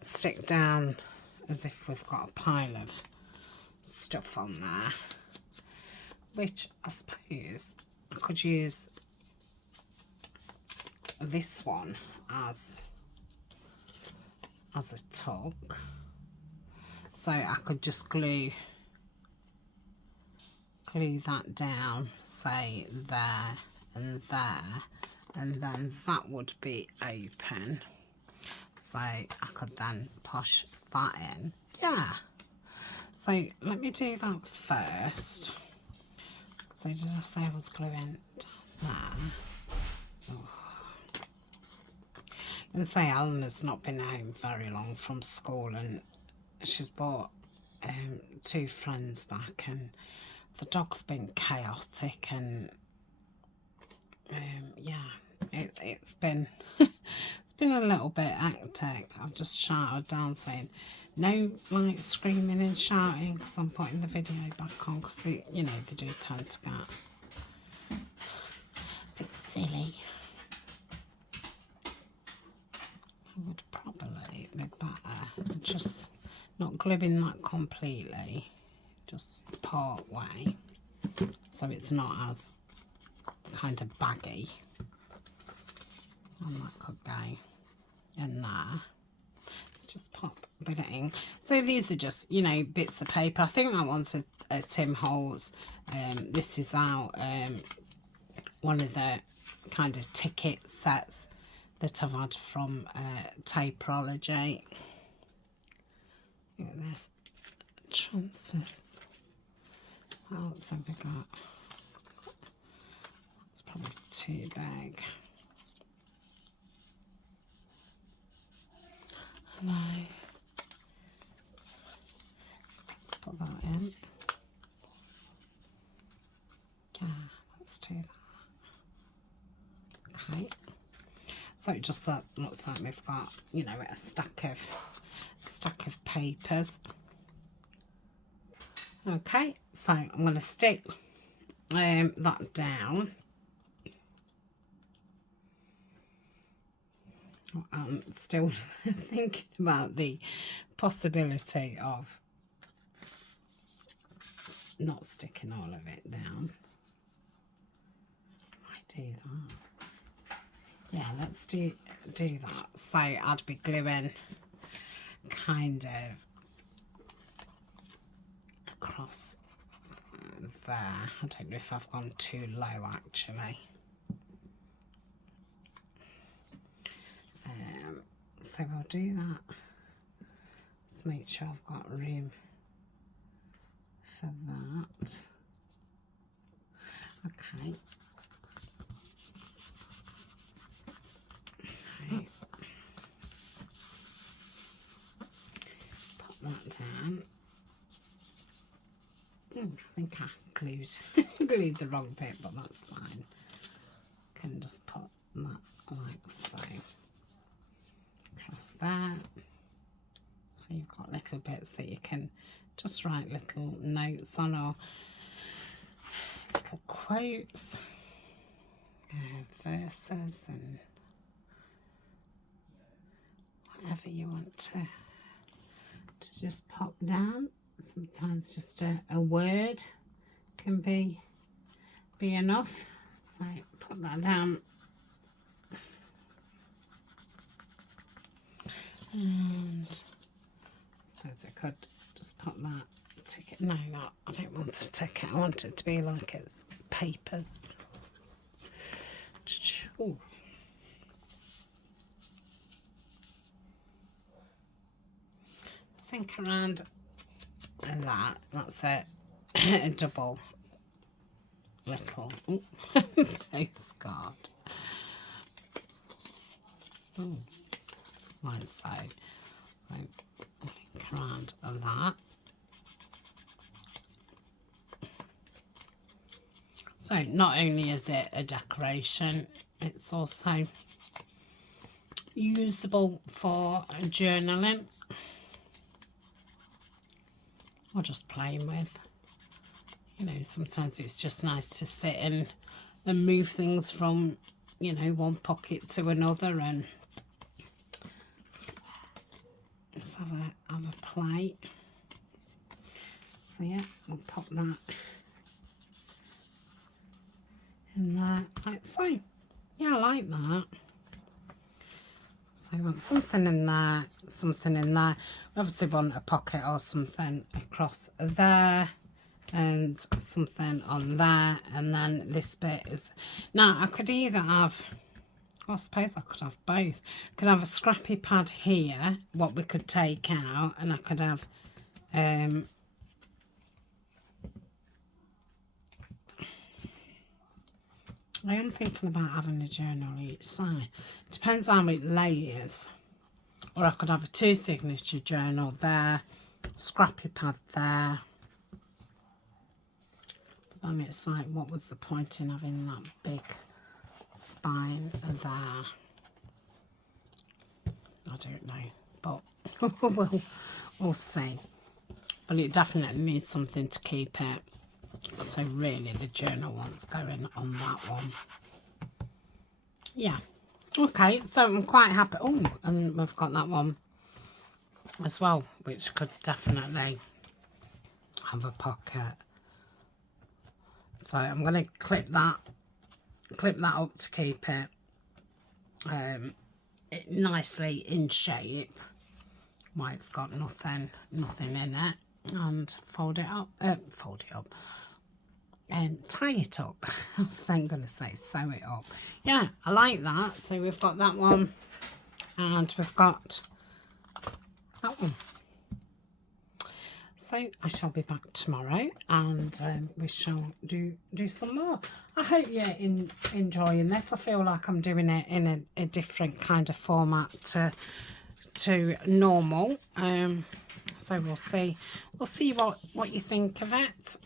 stick down as if we've got a pile of stuff on there, which I suppose I could use this one as a tuck, so I could just glue that down, say there and there, and then that would be open, so I could then push that in. Yeah, so let me do that first. So did I say I was gluing there? Oh. I'm going to say Eleanor's not been home very long from school, and she's brought 2 friends back, and the dog's been chaotic, and yeah, it's been it's been a little bit hectic. I've just shouted down saying no like screaming and shouting, because I'm putting the video back on, because they, you know, they do tend to get a bit silly. I would probably be better just not gluing that completely, just part way, so it's not as kind of baggy, and that could go in there. Let's just pop a bit of ink. So these are just, you know, bits of paper. I think that one's a Tim Holtz. This is out one of the kind of ticket sets that I've had from Taperology. Look at this. Transfers. What else have we got? It's probably too big. No. Let's put that in. Yeah, let's do that. Okay. So it just looks like we've got, you know, a stack of papers. Okay, so I'm going to stick that down. I'm still thinking about the possibility of not sticking all of it down. I do that. Yeah, let's do that. So I'd be gluing kind of across there. I don't know if I've gone too low actually. So we'll do that. Let's make sure I've got room for that. Okay. Right. Pop that down. I think I glued the wrong bit, but that's fine. Can just put that like so. Across there. So you've got little bits that you can just write little notes on, or little quotes, verses, and whatever you want to just pop down. Sometimes just a word can be enough. So put that down. And I suppose I could just put that ticket. No, I don't want a ticket. I want it to be like it's papers. Ooh. Sink around and that's it. A double little postcard. Ooh. Like so. Link around that. So not only is it a decoration, it's also usable for journaling or just playing with. You know, sometimes it's just nice to sit and move things from, you know, one pocket to another and just have a play. So yeah, we'll pop that in there like so. Yeah, I like that. So I want something in there, something in there. We obviously want a pocket or something across there and something on there, and then this bit is, now I could either have, well, I suppose I could have both. I could have a scrappy pad here, what we could take out, and I could have I am thinking about having a journal each side. Depends how it layers. Or I could have a 2 signature journal there, scrappy pad there. But then it's like, what was the point in having that big spine there? I don't know, but we'll see. But it definitely needs something to keep it. So really the journal one's going on that one. Yeah. Okay, so I'm quite happy. Oh, and we've got that one as well, which could definitely have a pocket. So I'm going to clip that up to keep it nicely in shape. Why it's got nothing in it, and fold it up and tie it up. I was then going to say sew it up. Yeah, I like that. So we've got that one and we've got that one. So I shall be back tomorrow and we shall do some more. I hope you're enjoying this. I feel like I'm doing it in a different kind of format to normal. So we'll see what you think of it.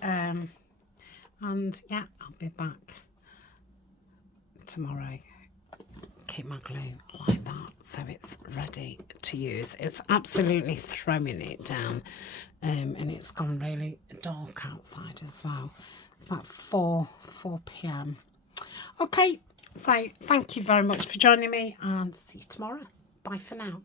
And yeah, I'll be back tomorrow. Keep my glue like that so it's ready to use. It's absolutely throwing it down, and it's gone really dark outside as well. It's about 4 p.m. Okay, so thank you very much for joining me and see you tomorrow. Bye for now.